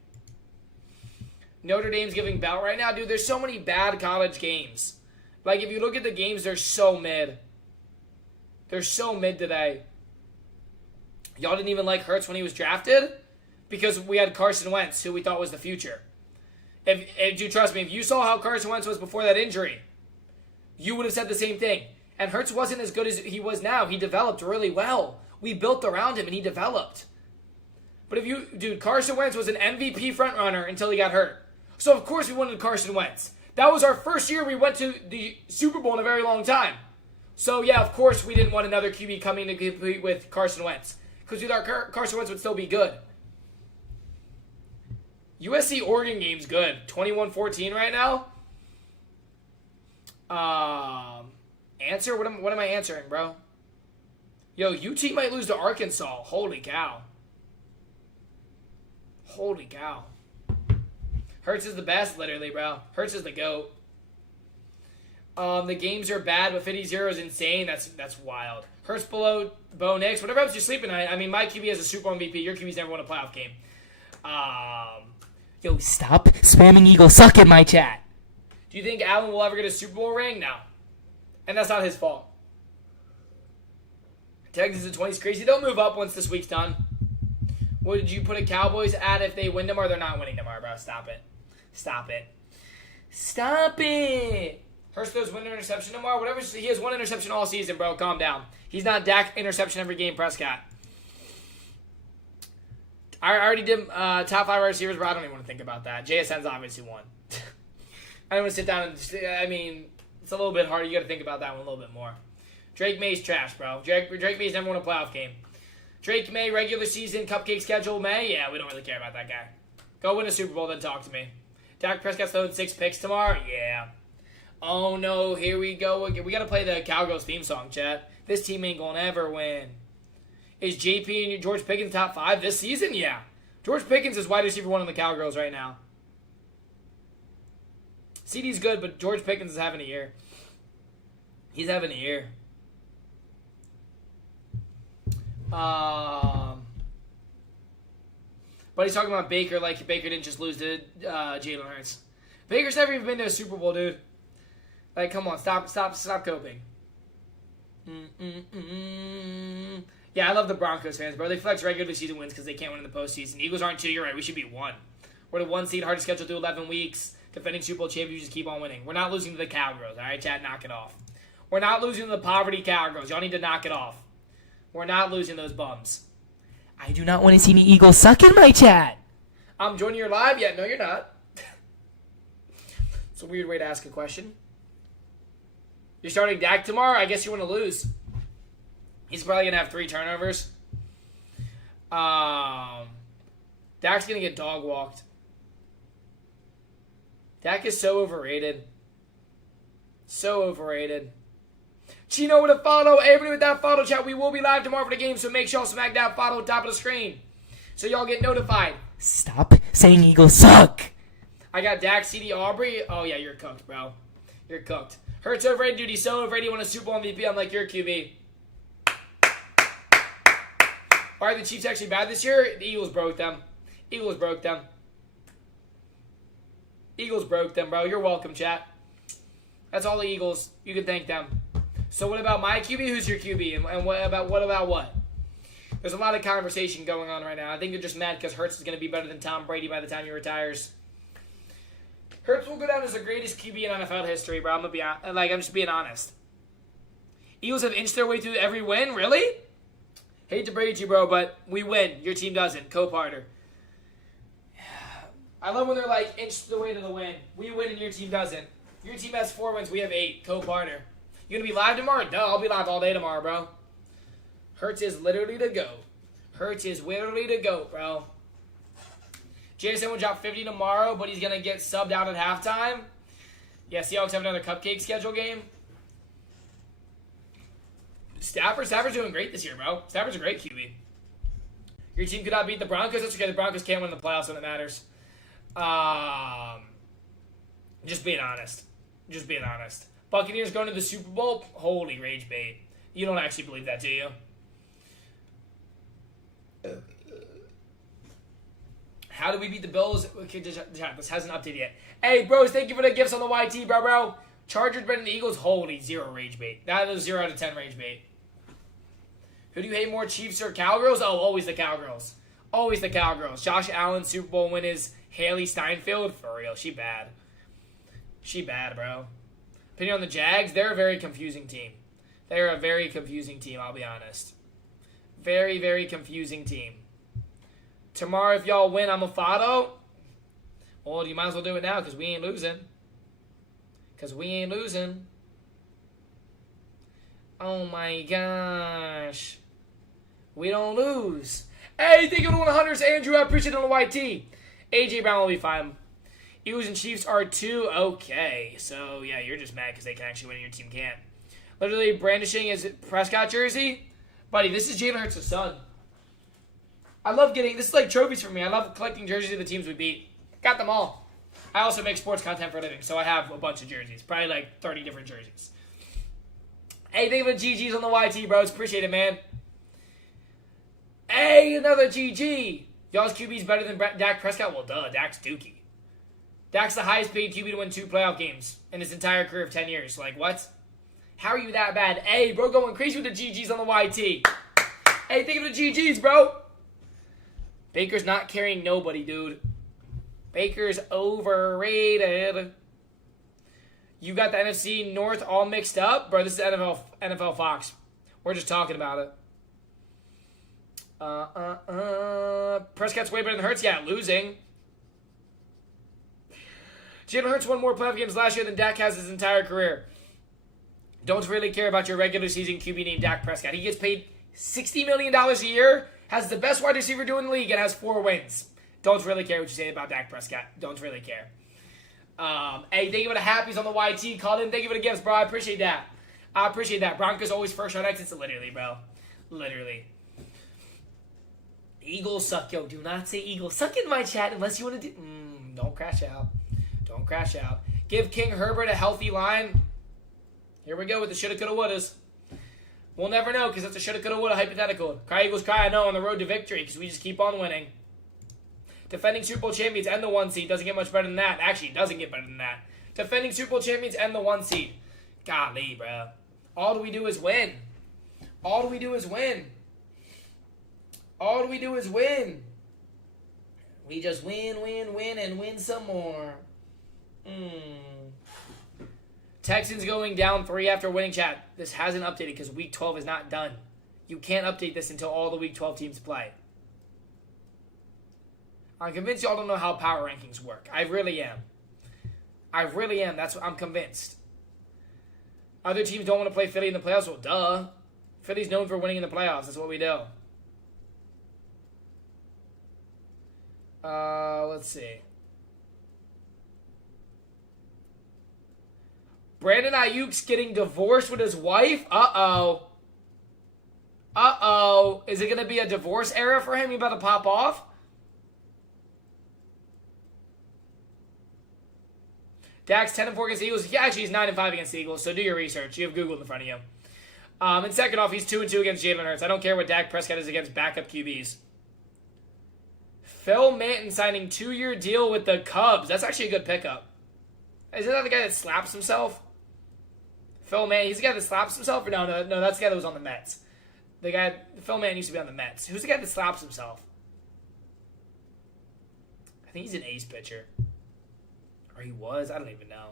Notre Dame's giving bout right now. Dude, there's so many bad college games. Like, if you look at the games, they're so mid. They're so mid today. Y'all didn't even like Hurts when he was drafted? Because we had Carson Wentz, who we thought was the future. If you trust me, if you saw how Carson Wentz was before that injury, you would have said the same thing. And Hurts wasn't as good as he was now. He developed really well. We built around him, and he developed. But Carson Wentz was an MVP frontrunner until he got hurt. So, of course, we wanted Carson Wentz. That was our first year we went to the Super Bowl in a very long time. So, yeah, of course, we didn't want another QB coming to compete with Carson Wentz. Because we thought Carson Wentz would still be good. USC-Oregon game's good. 21-14 right now. Answer? What am I answering, bro? Yo, UT might lose to Arkansas. Holy cow. Holy cow. Hurts is the best, literally, bro. Hurts is the GOAT. The games are bad, but 50-0 is insane. That's wild. Hurts below Bo Nix. Whatever helps you sleep at night. I mean, my QB has a Super Bowl MVP. Your QB's never won a playoff game. Yo, stop spamming Eagle suck in my chat. Do you think Allen will ever get a Super Bowl ring? No. And that's not his fault. Texans at 20 is crazy. They'll move up once this week's done. Would you put a Cowboys at if they win tomorrow? They're not winning tomorrow, bro. Stop it. Stop it. Stop it. Hurts throws one interception tomorrow. Whatever. He has 1 interception all season, bro. Calm down. He's not Dak interception every game, Prescott. I already did top 5 wide receivers, but I don't even want to think about that. JSN's obviously one. I don't want to sit down and just, I mean, it's a little bit hard. You got to think about that one a little bit more. Drake May's trash, bro. Drake May's never won a playoff game. Drake May, regular season, cupcake schedule, May? Yeah, we don't really care about that guy. Go win a Super Bowl, then talk to me. Dak Prescott's throwing 6 picks tomorrow? Yeah. Oh, no, here we go again. We got to play the Cowgirls theme song, chat. This team ain't going to ever win. Is JP and George Pickens top 5 this season? Yeah. George Pickens is wide receiver 1 on the Cowgirls right now. CD's good, but George Pickens is having a year. He's having a year. But he's talking about Baker like Baker didn't just lose to Jalen Hurts. Baker's never even been to a Super Bowl, dude. Like, come on, stop coping. Yeah, I love the Broncos fans, bro. They flex regular season wins because they can't win in the postseason. Eagles aren't 2. You're right. We should be 1. We're the 1 seed, hard to schedule through 11 weeks. Defending Super Bowl champions, just keep on winning. We're not losing to the Cowgirls, all right, Chad? Knock it off. We're not losing to the poverty Cowgirls. Y'all need to knock it off. We're not losing those bums. I do not want to see any Eagles suck in my chat. I'm joining your live? Yeah, no, you're not. It's a weird way to ask a question. You're starting Dak tomorrow? I guess you want to lose. He's probably going to have 3 turnovers. Dak's going to get dog walked. Dak is so overrated. So overrated. Chino with a follow. Everybody with that follow, chat. We will be live tomorrow for the game, so make sure y'all smack that follow top of the screen so y'all get notified. Stop saying Eagles suck. I got Dak, CD, Aubrey. Oh, yeah, you're cooked, bro. You're cooked. Hurts overrated, dude. He's so overrated. He won a Super Bowl MVP. I'm like, you're a QB. Are the Chiefs actually bad this year? The Eagles broke them. Eagles broke them. Eagles broke them, bro. You're welcome, chat. That's all the Eagles. You can thank them. So what about my QB? Who's your QB? And what about what? There's a lot of conversation going on right now. I think they're just mad because Hurts is going to be better than Tom Brady by the time he retires. Hurts will go down as the greatest QB in NFL history, bro. I'm just being honest. Eagles have inched their way through every win? Really? Hate to break you, bro, but we win. Your team doesn't. Co-parter. I love when they're like, inch the way to the win. We win and your team doesn't. Your team has 4 wins. We have 8. Co-parter. You going to be live tomorrow? No, I'll be live all day tomorrow, bro. Hurts is literally to go. Hurts is literally to go, bro. Jason will drop 50 tomorrow, but he's going to get subbed out at halftime. Yeah, Seahawks have another cupcake schedule game. Stafford's doing great this year, bro. Stafford's a great QB. Your team could not beat the Broncos. That's okay. The Broncos can't win the playoffs when it matters. Just being honest. Just being honest. Buccaneers going to the Super Bowl? Holy rage bait. You don't actually believe that, do you? How do we beat the Bills? Okay, this hasn't updated yet. Hey, bros, thank you for the gifts on the YT, bro. Chargers better than the Eagles? Holy, 0 rage bait. That is 0 out of 10 rage bait. Who do you hate more, Chiefs or Cowgirls? Oh, always the Cowgirls. Always the Cowgirls. Josh Allen's Super Bowl win is Haley Steinfeld. For real, she bad. She bad, bro. Opinion on the Jags? They're a very confusing team. They're a very confusing team, I'll be honest. Very, very confusing team. Tomorrow, if y'all win, I'm a follow. Well, you might as well do it now because we ain't losing. Oh, my gosh. We don't lose. Hey, thank you for the 100s, Andrew. I appreciate it on the YT. AJ Brown will be fine. Eagles and Chiefs are 2. Okay. So, yeah, you're just mad because they can actually win and your team can't. Literally brandishing his Prescott jersey. Buddy, this is Jalen Hurts' son. I love getting, this is like trophies for me. I love collecting jerseys of the teams we beat. Got them all. I also make sports content for a living, so I have a bunch of jerseys. Probably like 30 different jerseys. Hey, thank you for the GGs on the YT, bros. Appreciate it, man. Hey, another GG. Y'all's QB's better than Dak Prescott? Well, duh. Dak's dookie. Dak's the highest paid QB to win 2 playoff games in his entire career of 10 years. Like, what? How are you that bad? Hey, bro, going crazy with the GGs on the YT. Hey, think of the GGs, bro. Baker's not carrying nobody, dude. Baker's overrated. You got the NFC North all mixed up? Bro, this is NFL Fox. We're just talking about it. Prescott's way better than Hurts? Yeah, losing. Jalen Hurts won more playoff games last year than Dak has his entire career. Don't really care about your regular season QB named Dak Prescott. He gets paid $60 million a year, has the best wide receiver doing the league, and has 4 wins. Don't really care what you say about Dak Prescott. Don't really care. Hey, thank you for the happies on the YT. Called in. Thank you for the gifts, bro. I appreciate that. Broncos always first round exits. Literally, bro. Literally. Eagles suck. Yo, do not say Eagles suck in my chat unless you want to do... don't crash out. Don't crash out. Give King Herbert a healthy line. Here we go with the shoulda, coulda, wouldas. We'll never know because that's a shoulda, coulda, woulda hypothetical. Cry Eagles cry, I know, on the road to victory because we just keep on winning. Defending Super Bowl champions and the 1 seed. Doesn't get much better than that. Actually, it doesn't get better than that. Defending Super Bowl champions and the 1 seed. Golly, bro. All we do is win. All we do is win. All we do is win. We just win, and win some more. Texans going down 3 after winning, chat. This hasn't updated because Week 12 is not done. You can't update this until all the Week 12 teams play. I'm convinced y'all don't know how power rankings work. I really am. That's what I'm convinced. Other teams don't want to play Philly in the playoffs. Well, duh. Philly's known for winning in the playoffs. That's what we do. Let's see. Brandon Ayuk's getting divorced with his wife? Uh-oh. Is it going to be a divorce era for him? You about to pop off? Dak's 10-4 against the Eagles. Yeah, actually, he's 9-5 against the Eagles, so do your research. You have Google in front of you. And second off, he's 2-2 against Jalen Hurts. I don't care what Dak Prescott is against backup QBs. Phil Manton signing 2-year deal with the Cubs. That's actually a good pickup. Isn't that the guy that slaps himself? Phil Manton, he's the guy that slaps himself? Or no, that's the guy that was on the Mets. Phil Manton used to be on the Mets. Who's the guy that slaps himself? I think he's an ace pitcher. Or he was? I don't even know.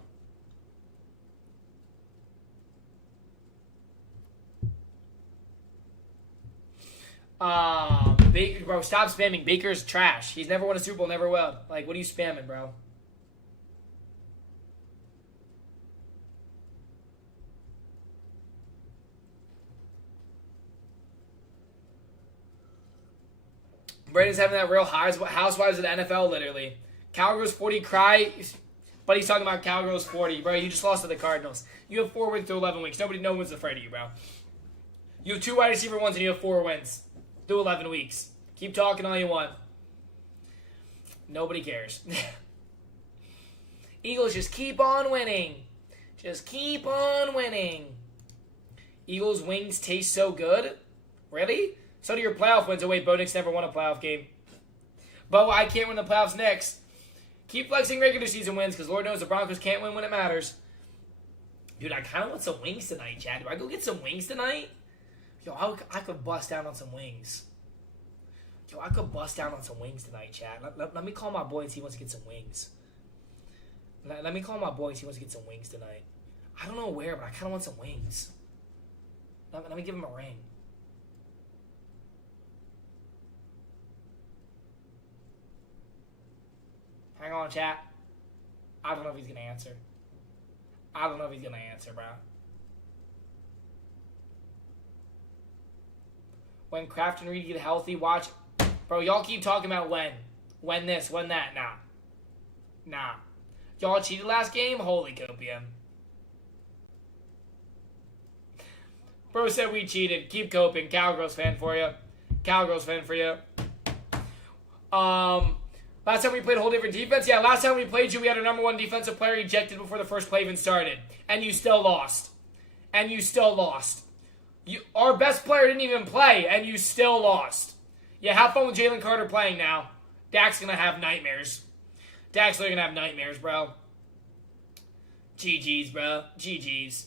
Baker, bro, stop spamming. Baker's trash. He's never won a Super Bowl, never will. Like, what are you spamming, bro? Brady's having that real housewives of the NFL, literally. Cowgirls 40 cry, but he's talking about Cowgirls 40. Bro, you just lost to the Cardinals. You have 4 wins through 11 weeks. No one's afraid of you, bro. You have 2 wide receiver ones and you have 4 wins through 11 weeks. Keep talking all you want. Nobody cares. Eagles just keep on winning. Just keep on winning. Eagles' wings taste so good. Really? So do your playoff wins. Oh, wait, Bo Nix never won a playoff game. Bo, I can't win the playoffs next. Keep flexing regular season wins because Lord knows the Broncos can't win when it matters. Dude, I kind of want some wings tonight, Chad. Do I go get some wings tonight? Yo, I could bust down on some wings. Tonight, Chad. Let me call my boy and see if he wants to get some wings. Let me call my boy and see if he wants to get some wings tonight. I don't know where, but I kind of want some wings. Let me give him a ring. Hang on, chat. I don't know if he's going to answer. Bro. When Kraft and Reed get healthy, watch. Bro, y'all keep talking about when. When this, when that. Nah. Y'all cheated last game? Holy copium. Bro said we cheated. Keep coping. Cowgirls fan for you. Last time we played a whole different defense? Yeah, last time we played you, we had our number 1 defensive player ejected before the first play even started. And you still lost. Our best player didn't even play, and you still lost. Yeah, have fun with Jalen Carter playing now. Dak's going to have nightmares. Dak's literally going to have nightmares, bro. GG's, bro. GG's.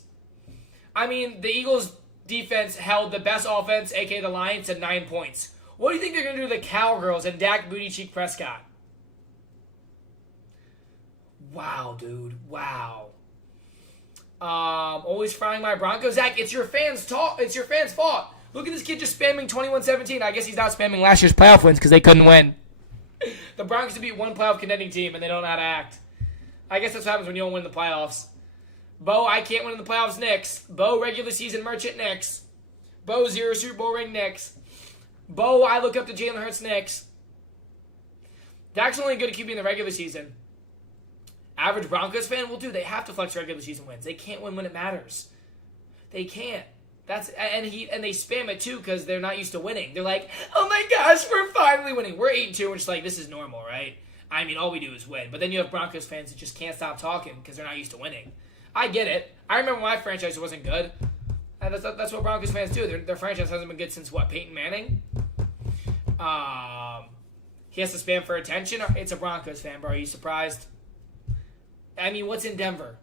I mean, the Eagles' defense held the best offense, a.k.a. the Lions, to 9 points. What do you think they're going to do to the Cowgirls and Dak Booty Cheek Prescott? Wow, dude. Wow. Always frying my Broncos. Zach, it's your fans' fault. Look at this kid just spamming 21-17. I guess he's not spamming last year's playoff wins because they couldn't win. The Broncos beat one playoff contending team and they don't know how to act. I guess that's what happens when you don't win the playoffs. Bo, I can't win in the playoffs Knicks. Bo, regular season merchant Knicks. Bo, 0 Super Bowl ring Knicks. Bo, I look up to Jalen Hurts Knicks. Dak's only good at QB in the regular season. Average Broncos fan, well, dude, they have to flex regular season wins. They can't win when it matters. They can't. And they spam it too because they're not used to winning. They're like, oh my gosh, we're finally winning. We're 8-2, and it's like, this is normal, right? I mean, all we do is win. But then you have Broncos fans that just can't stop talking because they're not used to winning. I get it. I remember my franchise wasn't good. And that's what Broncos fans do. Their franchise hasn't been good since what? Peyton Manning? He has to spam for attention. It's a Broncos fan, bro. Are you surprised? I mean, what's in Denver?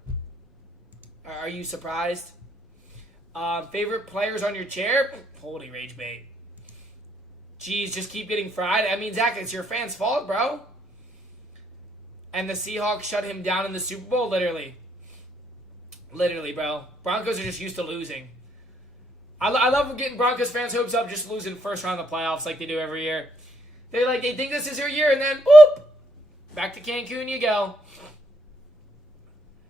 Are you surprised? Favorite players on your chair? Holy rage bait. Jeez, just keep getting fried. I mean, Zach, it's your fans' fault, bro. And the Seahawks shut him down in the Super Bowl, literally. Literally, bro. Broncos are just used to losing. I love getting Broncos fans' hopes up just losing first round of the playoffs like they do every year. They think this is their year, and then, boop! Back to Cancun you go.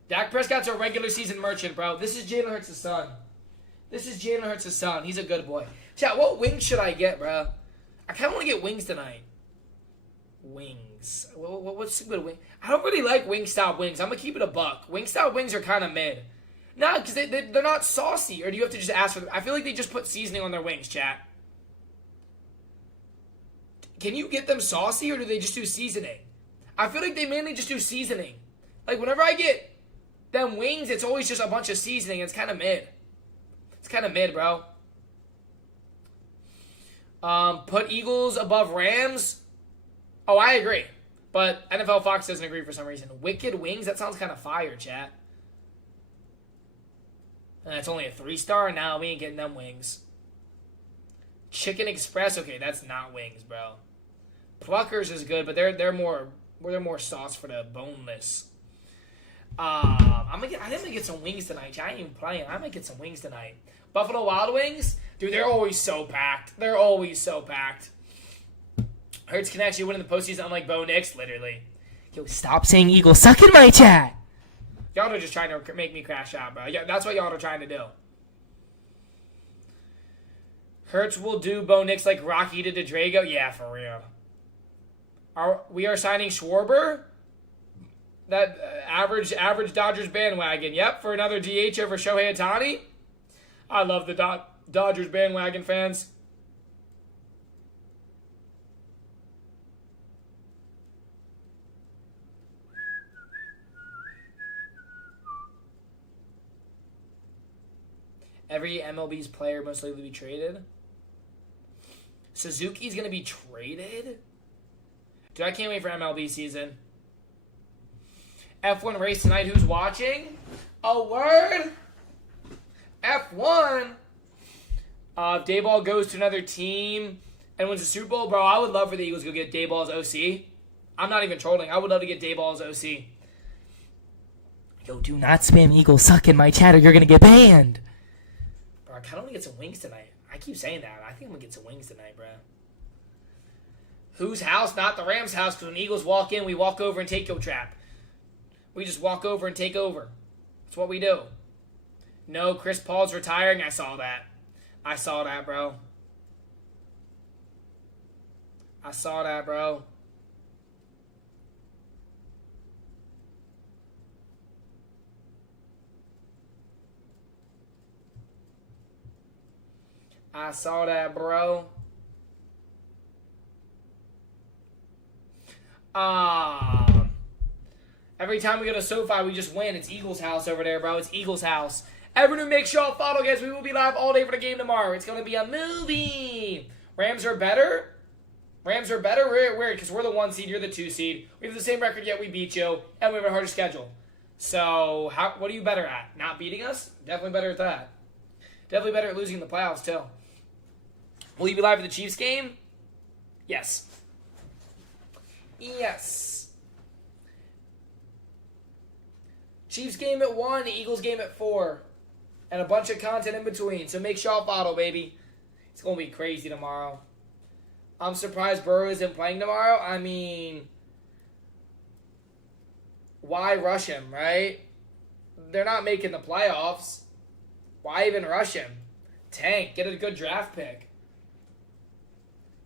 Dak Prescott's a regular season merchant, bro. This is Jalen Hurts' son. He's a good boy. Chat, what wings should I get, bro? I kind of want to get wings tonight. Wings. What's good wing? I don't really like Wingstop wings. I'm going to keep it a buck. Wingstop wings are kind of mid. No, because they're not saucy. Or do you have to just ask for them? I feel like they just put seasoning on their wings, chat. Can you get them saucy or do they just do seasoning? I feel like they mainly just do seasoning. Like, whenever I get them wings, it's always just a bunch of seasoning. It's kind of mid. It's kind of mid, bro. Put Eagles above Rams. Oh, I agree. But NFL Fox doesn't agree for some reason. Wicked Wings? That sounds kind of fire, chat. And it's only a 3-star? Now we ain't getting them wings. Chicken Express? Okay, that's not wings, bro. Pluckers is good, but they're more sauce for the boneless. I think I'm gonna get some wings tonight. I ain't even playing. I might get some wings tonight. Buffalo Wild Wings, dude, they're always so packed. Hurts can actually win in the postseason, unlike Bo Nix, literally. Yo, stop saying Eagles suck in my chat. Y'all are just trying to make me crash out, bro. Yeah, that's what y'all are trying to do. Hurts will do Bo Nix like Rocky did to Drago. Yeah, for real. We are signing Schwarber. That average Dodgers bandwagon. Yep, for another DH over Shohei Ohtani. I love the Dodgers bandwagon fans. Every MLB's player most likely to be traded. Suzuki's going to be traded? Dude, I can't wait for MLB season. F1 race tonight. Who's watching? A word? F1? If Dayball goes to another team and wins the Super Bowl, bro, I would love for the Eagles to go get Dayball as OC. I'm not even trolling. I would love to get Dayball as OC. Yo, do not spam Eagles suck in my chat or you're going to get banned. Bro, I kind of want to get some wings tonight. I keep saying that. I think I'm going to get some wings tonight, bro. Whose house? Not the Rams' house, because when Eagles walk in, we walk over and take your trap. We just walk over and take over. That's what we do. No, Chris Paul's retiring. I saw that. I saw that, bro. Every time we go to SoFi, we just win. It's Eagles' house over there, bro. It's Eagles' house. Everyone make sure y'all follow, guys. We will be live all day for the game tomorrow. It's going to be a movie. Rams are better? Weird, because we're the 1 seed. You're the 2 seed. We have the same record, yet we beat you. And we have a harder schedule. So, what are you better at? Not beating us? Definitely better at that. Definitely better at losing in the playoffs, too. Will you be live for the Chiefs game? Yes. Chiefs game at 1, Eagles game at 4. And a bunch of content in between. So make sure y'all follow, baby. It's going to be crazy tomorrow. I'm surprised Burrow isn't playing tomorrow. I mean, why rush him, right? They're not making the playoffs. Why even rush him? Tank. Get a good draft pick.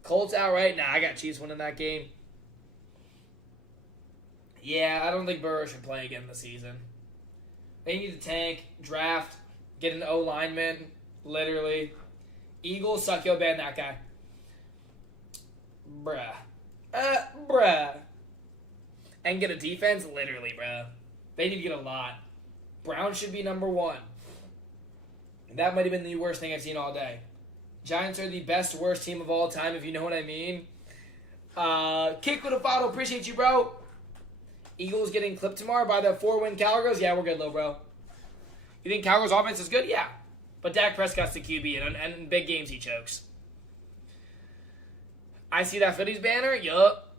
Colts outright? Nah, I got Chiefs winning that game. Yeah, I don't think Burrow should play again this season. They need to tank, draft, get an O lineman, literally. Eagles, suck yo, ban that guy. Bruh. And get a defense, literally, bruh. They need to get a lot. Browns should be number 1. That might have been the worst thing I've seen all day. Giants are the best, worst team of all time, if you know what I mean. Kick with a bottle, appreciate you, bro. Eagles getting clipped tomorrow by the 4-win Cowgirls. Yeah, we're good, little bro. You think Cowgirls' offense is good? Yeah. But Dak Prescott's the QB, and in big games he chokes. I see that Phillies banner. Yup.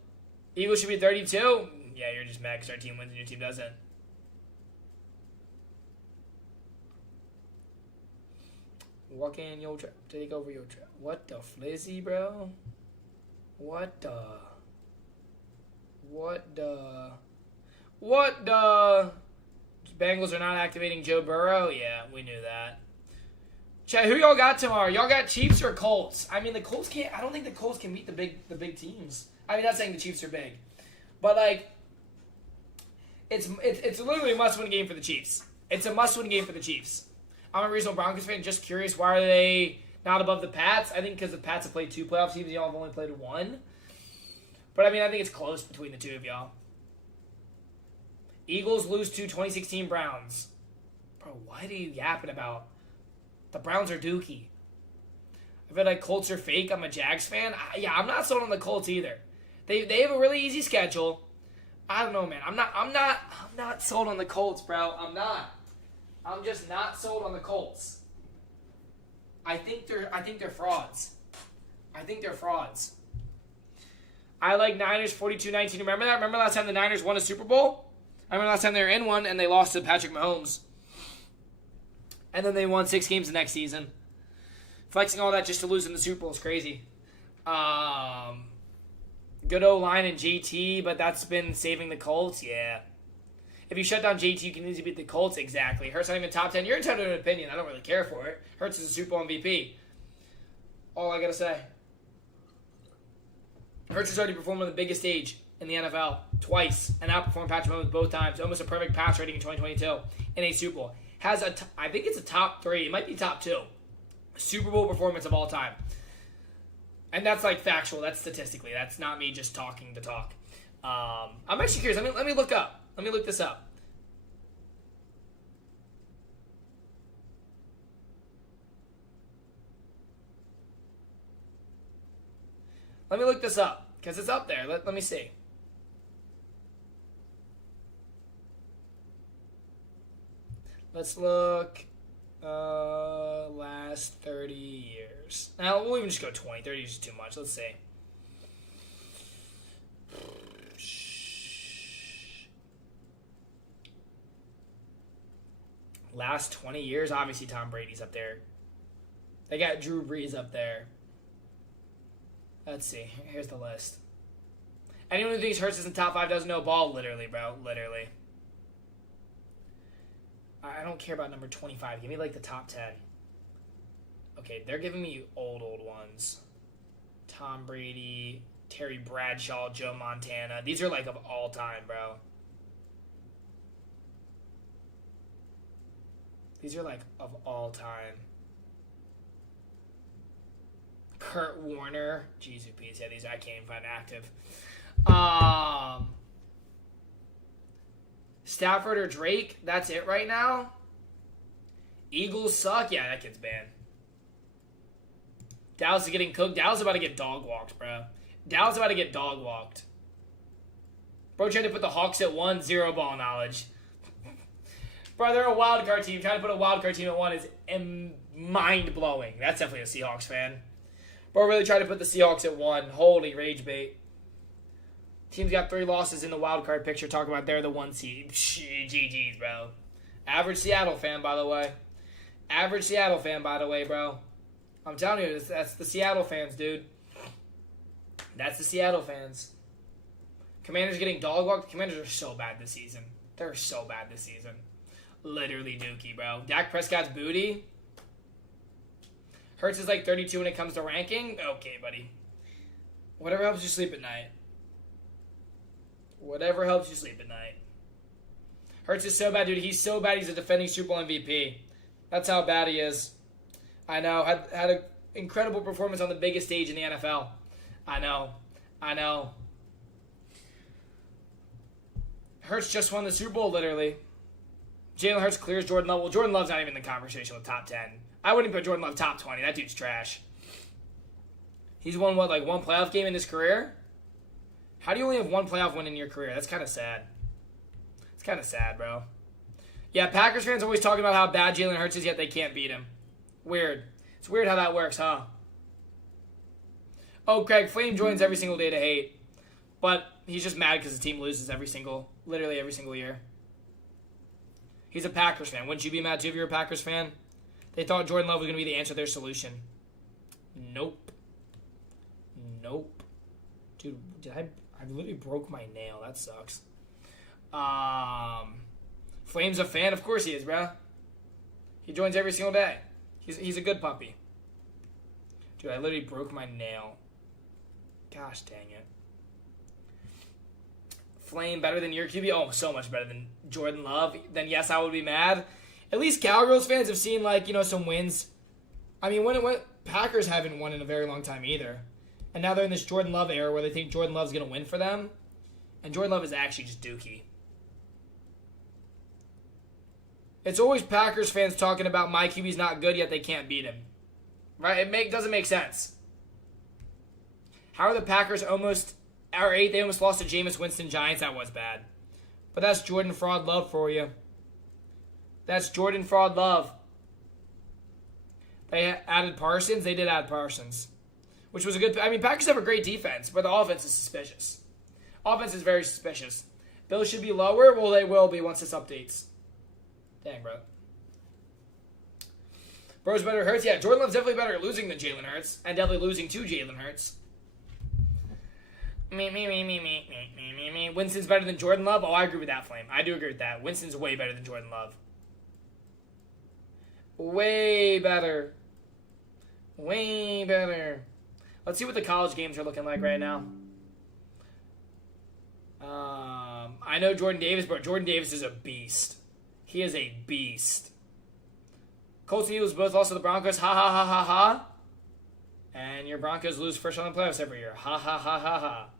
Eagles should be 32. Yeah, you're just mad because our team wins and your team doesn't. Walk in your trap. Take over your trap. What the flizzy, bro? What the? Bengals are not activating Joe Burrow? Yeah, we knew that. Chat, who y'all got tomorrow? Y'all got Chiefs or Colts? I mean, the Colts can't. I don't think the Colts can beat the big teams. I mean, not saying the Chiefs are big, but like, it's literally a must-win game for the Chiefs. It's a must-win game for the Chiefs. I'm a regional Broncos fan. Just curious, why are they not above the Pats? I think because the Pats have played 2 playoff teams, y'all have only played 1. But I mean, I think it's close between the two of y'all. Eagles lose to 2016 Browns. Bro, what are you yapping about? The Browns are dookie. I feel like Colts are fake. I'm a Jags fan. I'm not sold on the Colts either. They have a really easy schedule. I don't know, man. I'm not sold on the Colts, bro. I'm not. I'm just not sold on the Colts. I think they're frauds. I like Niners 42-19. Remember that? Remember last time the Niners won a Super Bowl? I remember last time they were in one and they lost to Patrick Mahomes. And then they won 6 games the next season. Flexing all that just to lose in the Super Bowl is crazy. Good O-line and JT, but that's been saving the Colts? Yeah. If you shut down JT, you can easily beat the Colts. Exactly. Hurts not even top 10. You're entitled to an opinion. I don't really care for it. Hurts is a Super Bowl MVP. All I got to say. Hurts has already performed on the biggest stage in the NFL twice and outperformed Patrick Mahomes both times. Almost a perfect pass rating in 2022 in a Super Bowl. Has I think it's a top 3. It might be top 2. Super Bowl performance of all time. And that's like factual. That's statistically. That's not me just talking to talk. I'm actually curious. Let me look up. Let me look this up. Let me look this up because it's up there. Let me see. Let's look last 30 years. Now, we'll even just go 20. 30 is just too much. Let's see. Last 20 years, obviously Tom Brady's up there. They got Drew Brees up there. Let's see. Here's the list. Anyone who thinks Hurts is in top 5 doesn't know ball. Literally, bro. Literally. I don't care about number 25. Give me like the top 10. Okay, they're giving me old ones. Tom Brady, Terry Bradshaw, Joe Montana. These are like of all time, bro. These are like of all time. Kurt Warner. Jeez, who Pete said these I can't even find active. Stafford or Drake, that's it right now. Eagles suck. Yeah, that kid's banned. Dallas is getting cooked. Dallas is about to get dog walked, bro. Dallas is about to get dog walked. Bro tried to put the Hawks at 1, 0 ball knowledge. Bro, they're a wild card team. Trying to put a wild card team at 1 is mind blowing. That's definitely a Seahawks fan. Bro really tried to put the Seahawks at 1. Holy rage bait. Team's got 3 losses in the wild card picture. Talk about they're the 1 seed. GG's, bro. Average Seattle fan, by the way. Average Seattle fan, by the way, bro. I'm telling you, that's the Seattle fans, dude. That's the Seattle fans. Commanders getting dog walked. Commanders are so bad this season. They're so bad this season. Literally dookie, bro. Dak Prescott's booty. Hurts is like 32 when it comes to ranking. Okay, buddy. Whatever helps you sleep at night. Whatever helps you sleep at night. Hurts is so bad, dude. He's so bad he's a defending Super Bowl MVP. That's how bad he is. I know. Had an incredible performance on the biggest stage in the NFL. I know. Hurts just won the Super Bowl, literally. Jalen Hurts clears Jordan Love. Well, Jordan Love's not even in the conversation with top 10. I wouldn't put Jordan Love top 20. That dude's trash. He's won, like one playoff game in his career? How do you only have one playoff win in your career? That's kind of sad. It's kind of sad, bro. Yeah, Packers fans always talking about how bad Jalen Hurts is, yet they can't beat him. Weird. It's weird how that works, huh? Oh, Craig, Flame joins every single day to hate. But he's just mad because the team loses literally every single year. He's a Packers fan. Wouldn't you be mad too if you're a Packers fan? They thought Jordan Love was going to be the answer to their solution. Nope. Dude, I literally broke my nail. That sucks. Flame's a fan? Of course he is, bro. He joins every single day. He's a good puppy. Dude, I literally broke my nail. Gosh dang it. Flame better than your QB? Oh, so much better than Jordan Love. Then yes, I would be mad. At least Cowgirls fans have seen, some wins. I mean, when Packers haven't won in a very long time either. And now they're in this Jordan Love era where they think Jordan Love's going to win for them. And Jordan Love is actually just dookie. It's always Packers fans talking about my QB's not good, yet they can't beat him. Right? It doesn't make sense. How are the Packers almost... They almost lost to Jameis Winston Giants. That was bad. But that's Jordan Fraud Love for you. That's Jordan Fraud Love. They added Parsons. They did add Parsons. Which was a good... I mean, Packers have a great defense, but the offense is suspicious. Offense is very suspicious. Bills should be lower. Well, they will be once this updates. Dang, bro. Bro's better Hurts. Yeah, Jordan Love's definitely better at losing than Jalen Hurts. And definitely losing to Jalen Hurts. Me. Winston's better than Jordan Love? Oh, I agree with that, Flame. I do agree with that. Winston's way better than Jordan Love. Way better. Let's see what the college games are looking like right now. I know Jordan Davis, but Jordan Davis is a beast. He is a beast. Colts and Eagles both lost to the Broncos. Ha ha ha ha ha. And your Broncos lose first round in the playoffs every year. Ha ha ha ha ha.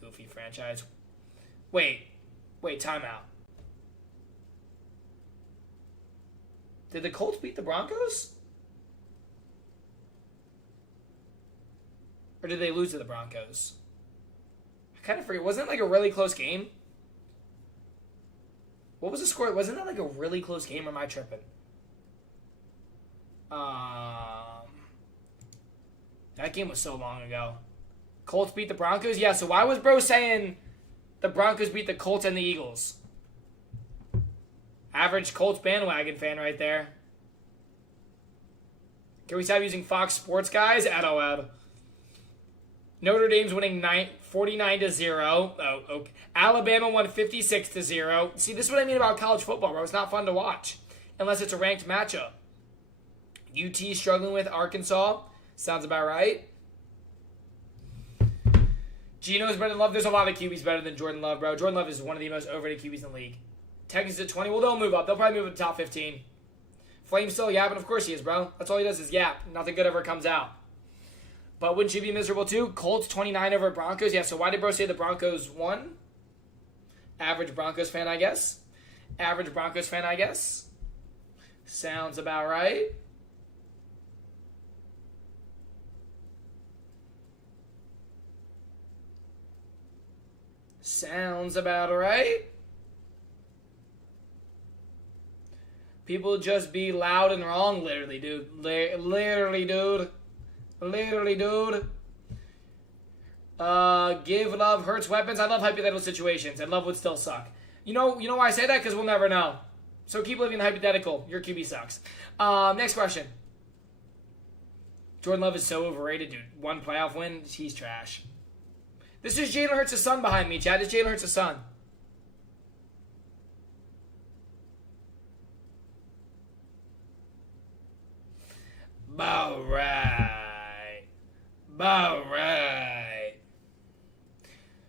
Goofy franchise. Wait, timeout. Did the Colts beat the Broncos? Or did they lose to the Broncos? I kind of forget. Wasn't it like a really close game? What was the score? Wasn't that like a really close game, or am I tripping? That game was so long ago. Colts beat the Broncos? Yeah, so why was bro saying the Broncos beat the Colts and the Eagles? Average Colts bandwagon fan right there. Can we stop using Fox Sports, guys? Adolab. Notre Dame's winning 49-0. Oh, okay. Alabama won 56-0. See, this is what I mean about college football, bro. It's not fun to watch unless it's a ranked matchup. UT struggling with Arkansas. Sounds about right. Geno's better than Love. There's a lot of QBs better than Jordan Love, bro. Jordan Love is one of the most overrated QBs in the league. Texans at 20. Well, they'll move up. They'll probably move up to top 15. Flame's still yapping. Of course he is, bro. That's all he does is yap. Nothing good ever comes out. But wouldn't you be miserable too? Colts 29 over Broncos. Yeah, so why did bro say the Broncos won? Average Broncos fan, I guess. Sounds about right. People just be loud and wrong, literally, dude. Literally, dude. Give Love Hurts weapons. I love hypothetical situations, and Love would still suck. You know why I say that? Because we'll never know. So keep living the hypothetical. Your QB sucks. Next question. Jordan Love is so overrated, dude. One playoff win, he's trash. This is Jalen Hurts' son behind me, Chad. This is Jalen Hurts' son. All right.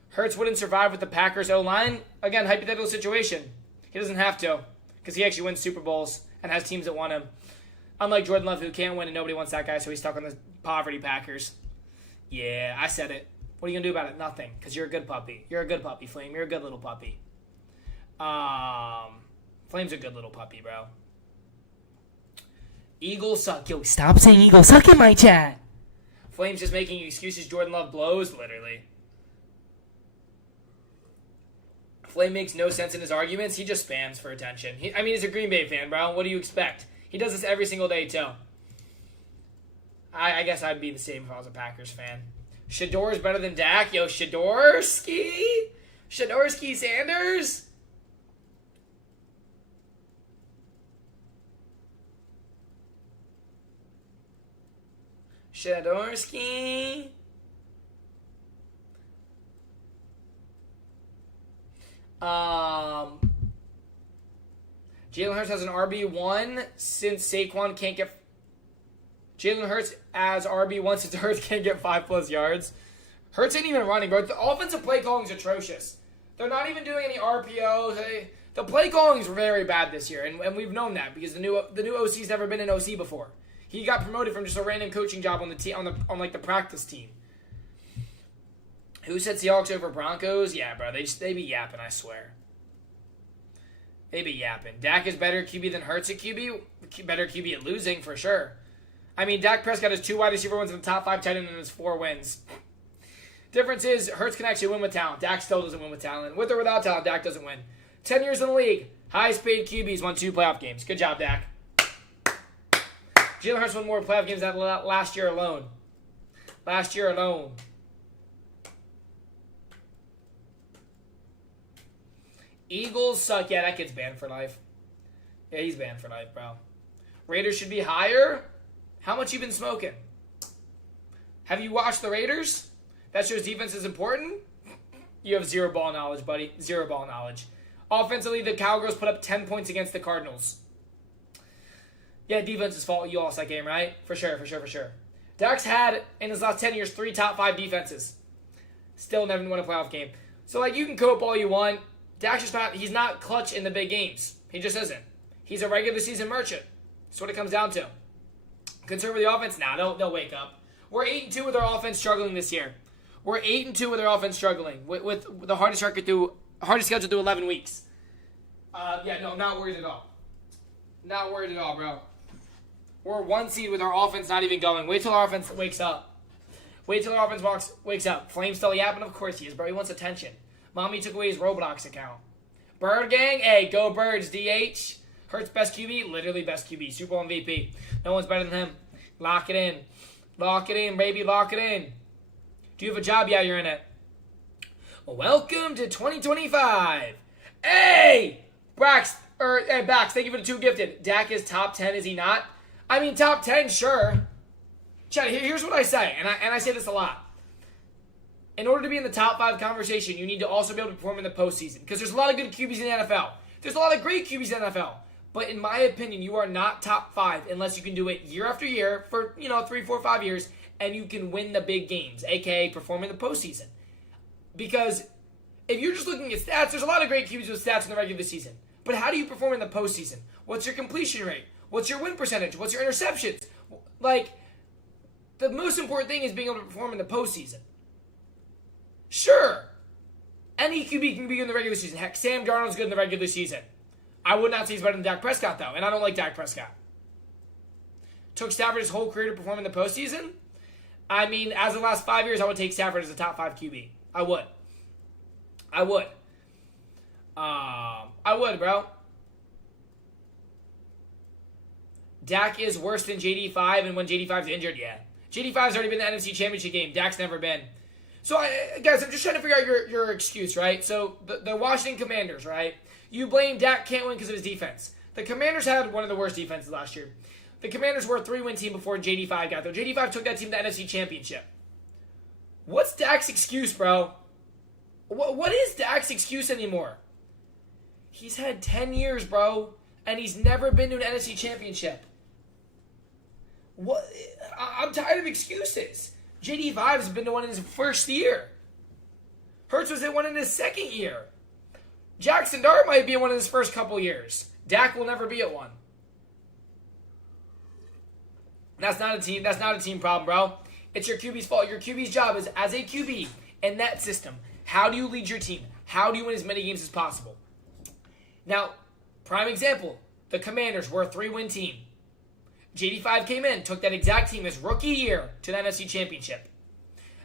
Hurts wouldn't survive with the Packers O-line. Again, hypothetical situation. He doesn't have to because he actually wins Super Bowls and has teams that want him. Unlike Jordan Love, who can't win and nobody wants that guy, so he's stuck on the poverty Packers. Yeah, I said it. What are you going to do about it? Nothing, because you're a good puppy. You're a good puppy, Flame. You're a good little puppy. Flame's a good little puppy, bro. Eagles suck. Yo, stop saying Eagles suck in my chat. Flame's just making excuses. Jordan Love blows, literally. Flame makes no sense in his arguments. He just spams for attention. He's a Green Bay fan, bro. What do you expect? He does this every single day, too. I guess I'd be the same if I was a Packers fan. Shador is better than Dak. Yo, Shadorski? Shadorski Sanders? Shadorski? Jalen Hurts has an RB1 since Saquon can't get... Jalen Hurts as RB1 since Hurts can't get 5+ yards. Hurts ain't even running, bro. The offensive play calling is atrocious. They're not even doing any RPOs. The play calling is very bad this year, and we've known that because the new OC's never been an OC before. He got promoted from just a random coaching job on the team on the practice team. Who said Seahawks over Broncos? Yeah, bro. They be yapping, I swear. They be yapping. Dak is better QB than Hurts at QB. Better QB at losing, for sure. Dak Prescott has 2 wide receiver wins in the top 5 tight end and has 4 wins. Difference is, Hurts can actually win with talent. Dak still doesn't win with talent. With or without talent, Dak doesn't win. 10 years in the league. Highest paid QBs won 2 playoff games. Good job, Dak. Jalen Hurts won more playoff games than last year alone. Last year alone. Eagles suck. Yeah, that kid's banned for life. Yeah, he's banned for life, bro. Raiders should be higher. How much you been smoking? Have you watched the Raiders? That shows defense is important? You have zero ball knowledge, buddy. Zero ball knowledge. Offensively, the Cowgirls put up 10 points against the Cardinals. Yeah, defense's fault. You lost that game, right? For sure. Dak's had, in his last 10 years, 3 top 5 defenses. Still never won a playoff game. So, you can cope all you want. Dak's just not, he's not clutch in the big games. He just isn't. He's a regular season merchant. That's what it comes down to. Concerned with the offense? Nah, they'll wake up. We're 8-2 with our offense struggling this year. We're 8-2 with our offense struggling. With the hardest schedule through 11 weeks. Not worried at all. Not worried at all, bro. We're 1 seed with our offense not even going. Wait till our offense wakes up. Wait till our offense wakes up. Flame's still yapping? Of course he is, bro. He wants attention. Mommy took away his Roblox account. Bird Gang? Hey, go Birds, DH. Hurts best QB? Literally best QB. Super Bowl MVP. No one's better than him. Lock it in. Lock it in, baby. Lock it in. Do you have a job? Yeah, you're in it. Welcome to 2025. Hey! Bax, thank you for the 2 gifted. Dak is top 10, is he not? Top 10, sure. Chad, here's what I say, and I say this a lot. In order to be in the top 5 conversation, you need to also be able to perform in the postseason. Because there's a lot of good QBs in the NFL. There's a lot of great QBs in the NFL. But in my opinion, you are not top 5 unless you can do it year after year for, 3, 4, 5 years, and you can win the big games, a.k.a. perform in the postseason. Because if you're just looking at stats, there's a lot of great QBs with stats in the regular season. But how do you perform in the postseason? What's your completion rate? What's your win percentage? What's your interceptions? The most important thing is being able to perform in the postseason. Sure, any QB can be good in the regular season. Heck, Sam Darnold's good in the regular season. I would not say he's better than Dak Prescott, though, and I don't like Dak Prescott. Took Stafford his whole career to perform in the postseason? As of the last 5 years, I would take Stafford as a top 5 QB. I would. I would, bro. Dak is worse than JD5, and when JD5's injured, yeah. JD5's already been in the NFC Championship game. Dak's never been. So, guys, I'm just trying to figure out your excuse, right? So, the Washington Commanders, right? You blame Dak can't win because of his defense. The Commanders had one of the worst defenses last year. The Commanders were a 3-win team before JD5 got there. JD5 took that team to the NFC Championship. What's Dak's excuse, bro? What is Dak's excuse anymore? He's had 10 years, bro, and he's never been to an NFC Championship. What? I'm tired of excuses. JD5's been to one in his first year. Hurts was at one in his second year. Jackson Dart might be in one in his first couple years. Dak will never be at one. That's not a team problem, bro. It's your QB's fault. Your QB's job is, as a QB in that system, how do you lead your team? How do you win as many games as possible? Now, prime example, the Commanders were a 3-win team. JD5 came in, took that exact team his rookie year to the NFC Championship.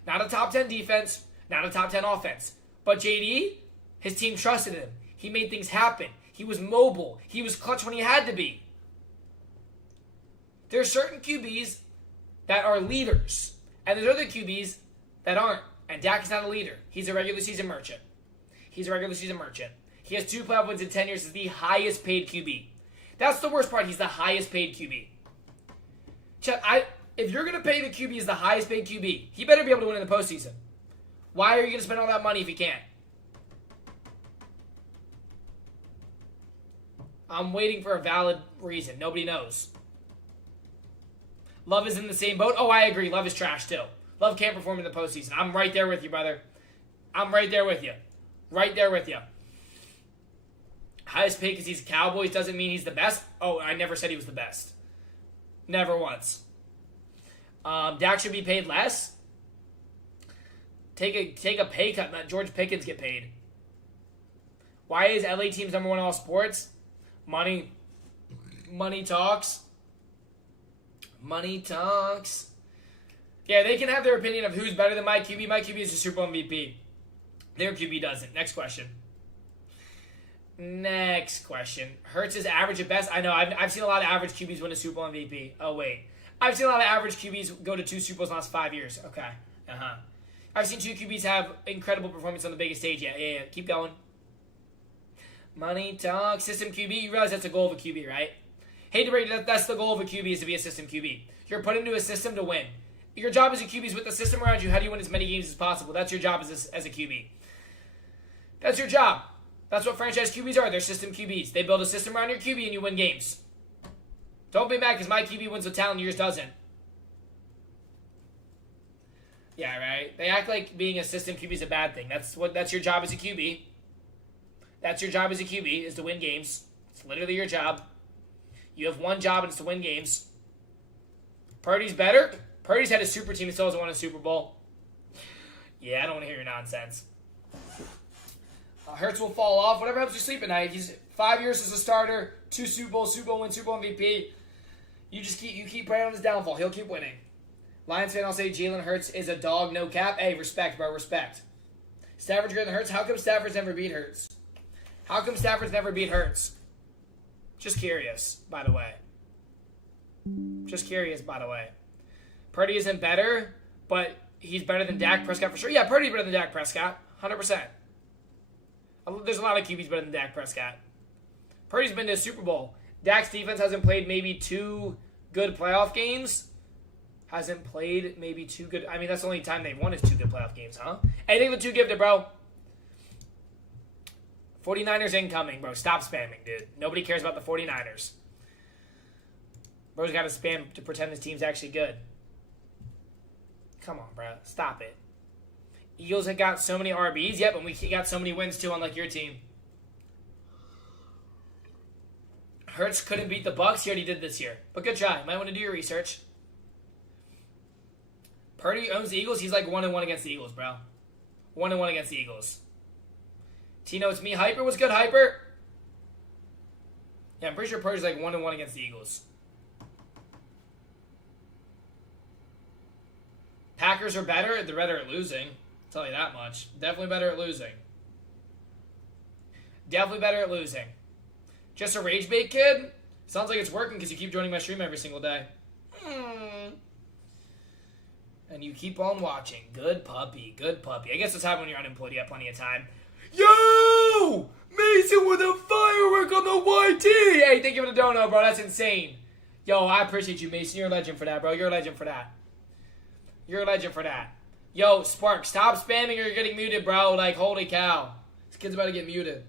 Not a top 10 defense, not a top 10 offense. But JD, His team trusted him. He made things happen. He was mobile. He was clutch when he had to be. There are certain QBs that are leaders, and there's other QBs that aren't. And Dak is not a leader. He's a regular season merchant. He has 2 playoff wins in 10 years. He's the highest paid QB. That's the worst part. He's the highest paid QB. If you're going to pay the QB as the highest paid QB, he better be able to win in the postseason. Why are you going to spend all that money if he can't? I'm waiting for a valid reason. Nobody knows. Love is in the same boat. Oh, I agree. Love is trash too. Love can't perform in the postseason. I'm right there with you, brother. I'm right there with you. Right there with you. Highest paid because he's Cowboys doesn't mean he's the best. Oh, I never said he was the best. Never once. Dak should be paid less. Take a pay cut. Let George Pickens get paid. Why is LA teams number 1 in all sports? Money. Money talks. Money talks. Yeah, they can have their opinion of who's better than my QB. My QB is a Super Bowl MVP. Their QB doesn't. Next question. Hurts is average at best. I know. I've seen a lot of average QBs win a Super Bowl MVP. Oh, wait. I've seen a lot of average QBs go to 2 Super Bowls in the last 5 years. Okay. I've seen 2 QBs have incredible performance on the biggest stage. Yeah. Keep going. Money talk. System QB. You realize that's the goal of a QB, right? Hate to break it, that's the goal of a QB is to be a system QB. You're put into a system to win. Your job as a QB is with the system around you. How do you win as many games as possible? That's your job as a QB. That's your job. That's what franchise QBs are. They're system QBs. They build a system around your QB and you win games. Don't be mad because my QB wins with talent, yours doesn't. Yeah, right? They act like being a system QB is a bad thing. That's your job as a QB. That's your job as a QB, is to win games. It's literally your job. You have one job and it's to win games. Purdy's better. Purdy's had a super team and still hasn't won a Super Bowl. Yeah, I don't want to hear your nonsense. Hurts will fall off. Whatever helps you sleep at night. He's 5 years as a starter, 2 Super Bowls, Super Bowl win, Super Bowl MVP. You keep praying on his downfall. He'll keep winning. Lions fan, I'll say Jalen Hurts is a dog, no cap. Hey, respect, bro, respect. Stafford's greater than Hurts. How come Stafford's never beat Hurts? Just curious, by the way. Purdy isn't better, but he's better than Dak Prescott for sure. Yeah, Purdy's better than Dak Prescott, 100%. There's a lot of QBs better than Dak Prescott. Purdy's been to a Super Bowl. Dak's defense hasn't played maybe 2 good playoff games. I mean, that's the only time they won is 2 good playoff games, huh? Hey, think of the 2 gifted, bro. 49ers incoming, bro. Stop spamming, dude. Nobody cares about the 49ers. Bro's got to spam to pretend his team's actually good. Come on, bro. Stop it. Eagles have got so many RBs. Yep, and we got so many wins, too, unlike your team. Hurts couldn't beat the Bucs. He already did this year. But good try. Might want to do your research. Purdy owns the Eagles. He's like 1-1 against the Eagles, bro. 1-1 against the Eagles. Tino, it's me. Hyper was good, Hyper. Yeah, I'm pretty sure Purdy's like 1-1 against the Eagles. Packers are better. They're better at losing. I'll tell you that much. Definitely better at losing. Just a rage bait kid? Sounds like it's working because you keep joining my stream every single day. And you keep on watching. Good puppy. I guess it's happening when you're unemployed. You have plenty of time. Yo! Mason with a firework on the YT! Hey, thank you for the dono, bro. That's insane. Yo, I appreciate you, Mason. You're a legend for that, bro. You're a legend for that. Yo, Spark, stop spamming or you're getting muted, bro. Like, holy cow. This kid's about to get muted.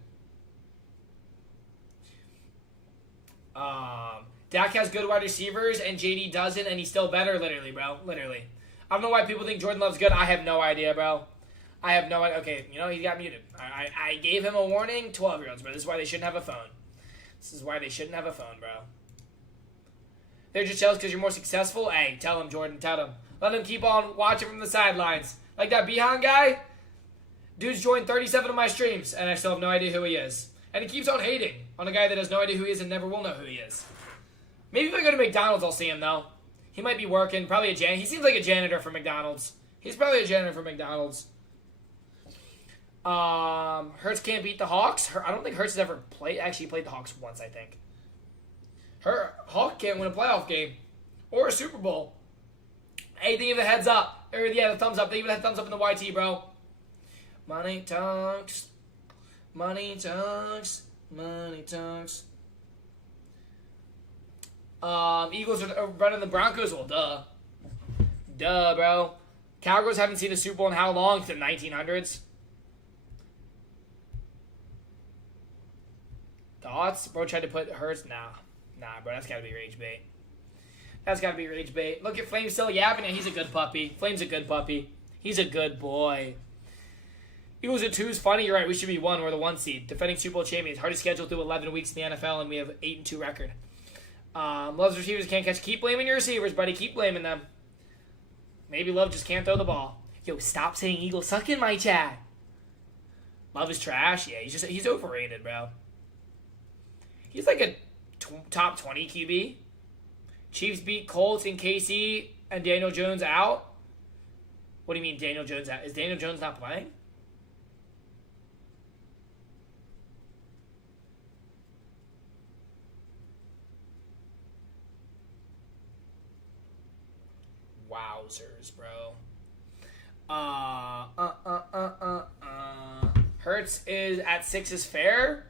Dak has good wide receivers and JD doesn't, and he's still better, literally, bro. Literally. I don't know why people think Jordan Love's good. I have no idea, bro. I have no idea. Okay, he got muted. I gave him a warning. 12-year-olds, bro. This is why they shouldn't have a phone. Bro. They're just jealous because you're more successful? Hey, tell him, Jordan. Tell him. Let him keep on watching from the sidelines. Like that Behan guy? Dude's joined 37 of my streams, and I still have no idea who he is. And he keeps on hating on a guy that has no idea who he is and never will know who he is. Maybe if I go to McDonald's, I'll see him, though. He might be working. Probably a janitor. He seems like a janitor for McDonald's. He's probably a janitor for McDonald's. Hurts can't beat the Hawks. I don't think Hurts has ever actually played the Hawks once, I think. Hawk can't win a playoff game or a Super Bowl. Hey, they give a heads up. Or, yeah, the thumbs up. They give a thumbs up in the YT, bro. Money talks. Money talks. Money talks. Eagles are running the Broncos. Well, duh. Duh, bro. Cowgirls haven't seen a Super Bowl in how long? The 1900s. Thoughts? Bro tried to put Hurts. Nah, bro. That's got to be rage bait. That's got to be rage bait. Look at Flame still yapping. He's a good puppy. Flame's a good puppy. He's a good boy. Eagles at 2 is funny. You're right. We should be 1. We're the 1 seed. Defending Super Bowl champions. Hardest schedule through 11 weeks in the NFL, and we have 8-2 record. Love's receivers can't catch. Keep blaming your receivers, buddy. Keep blaming them. Maybe Love just can't throw the ball. Yo, stop saying Eagles suck in my chat. Love is trash. Yeah, he's overrated, bro. He's like a top 20 QB. Chiefs beat Colts and KC and Daniel Jones out. What do you mean Daniel Jones out? Is Daniel Jones not playing? Wowzers, bro. Hurts is at 6 is fair.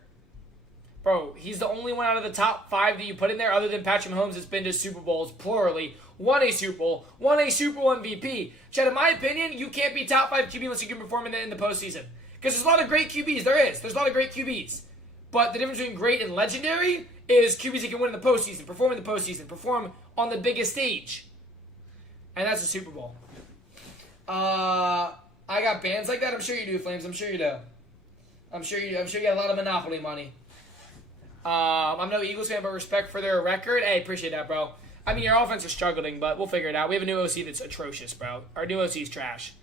Bro, he's the only one out of the top 5 that you put in there other than Patrick Mahomes that's been to Super Bowls, plurally, won a Super Bowl, won a Super Bowl MVP. Chad, in my opinion, you can't be top 5 QB unless you can perform in the postseason. Because there's a lot of great QBs. There's a lot of great QBs. But the difference between great and legendary is QBs that can win in the postseason, perform in the postseason, perform on the biggest stage. And that's a Super Bowl. I got bands like that? I'm sure you do, Flames. I'm sure you do. I'm sure you got a lot of Monopoly money. I'm no Eagles fan, but respect for their record. Hey, appreciate that, bro. I mean, your offense is struggling, but we'll figure it out. We have a new OC that's atrocious, bro. Our new OC is trash.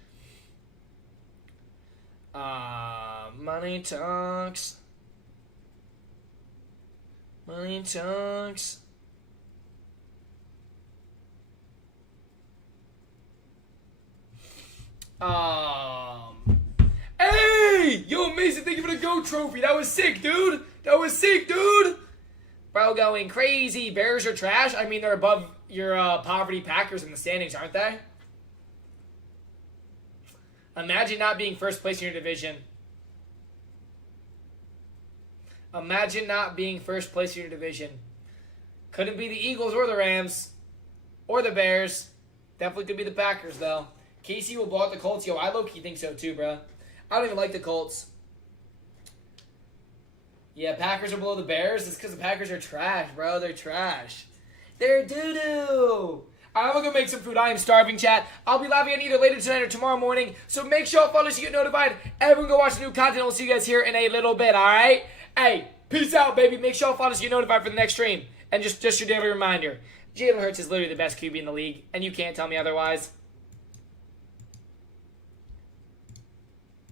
Money talks. Money talks. Hey! Yo, Mason, thank you for the GOAT trophy. That was sick, dude. That was sick, dude. Bro, going crazy. Bears are trash. I mean, they're above your poverty Packers in the standings, aren't they? Imagine not being first place in your division. Imagine not being first place in your division. Couldn't be the Eagles or the Rams or the Bears. Definitely could be the Packers, though. KC will blow out the Colts. Yo, I low-key think so, too, bro. I don't even like the Colts. Yeah, Packers are below the Bears. It's because the Packers are trash, bro. They're trash. They're doo-doo. I'm going to go make some food. I am starving, chat. I'll be live again either later tonight or tomorrow morning. So make sure you follow so you get notified. Everyone go watch the new content. We'll see you guys here in a little bit, all right? Hey, peace out, baby. Make sure you follow so you get notified for the next stream. And just your daily reminder. Jalen Hurts is literally the best QB in the league, and you can't tell me otherwise.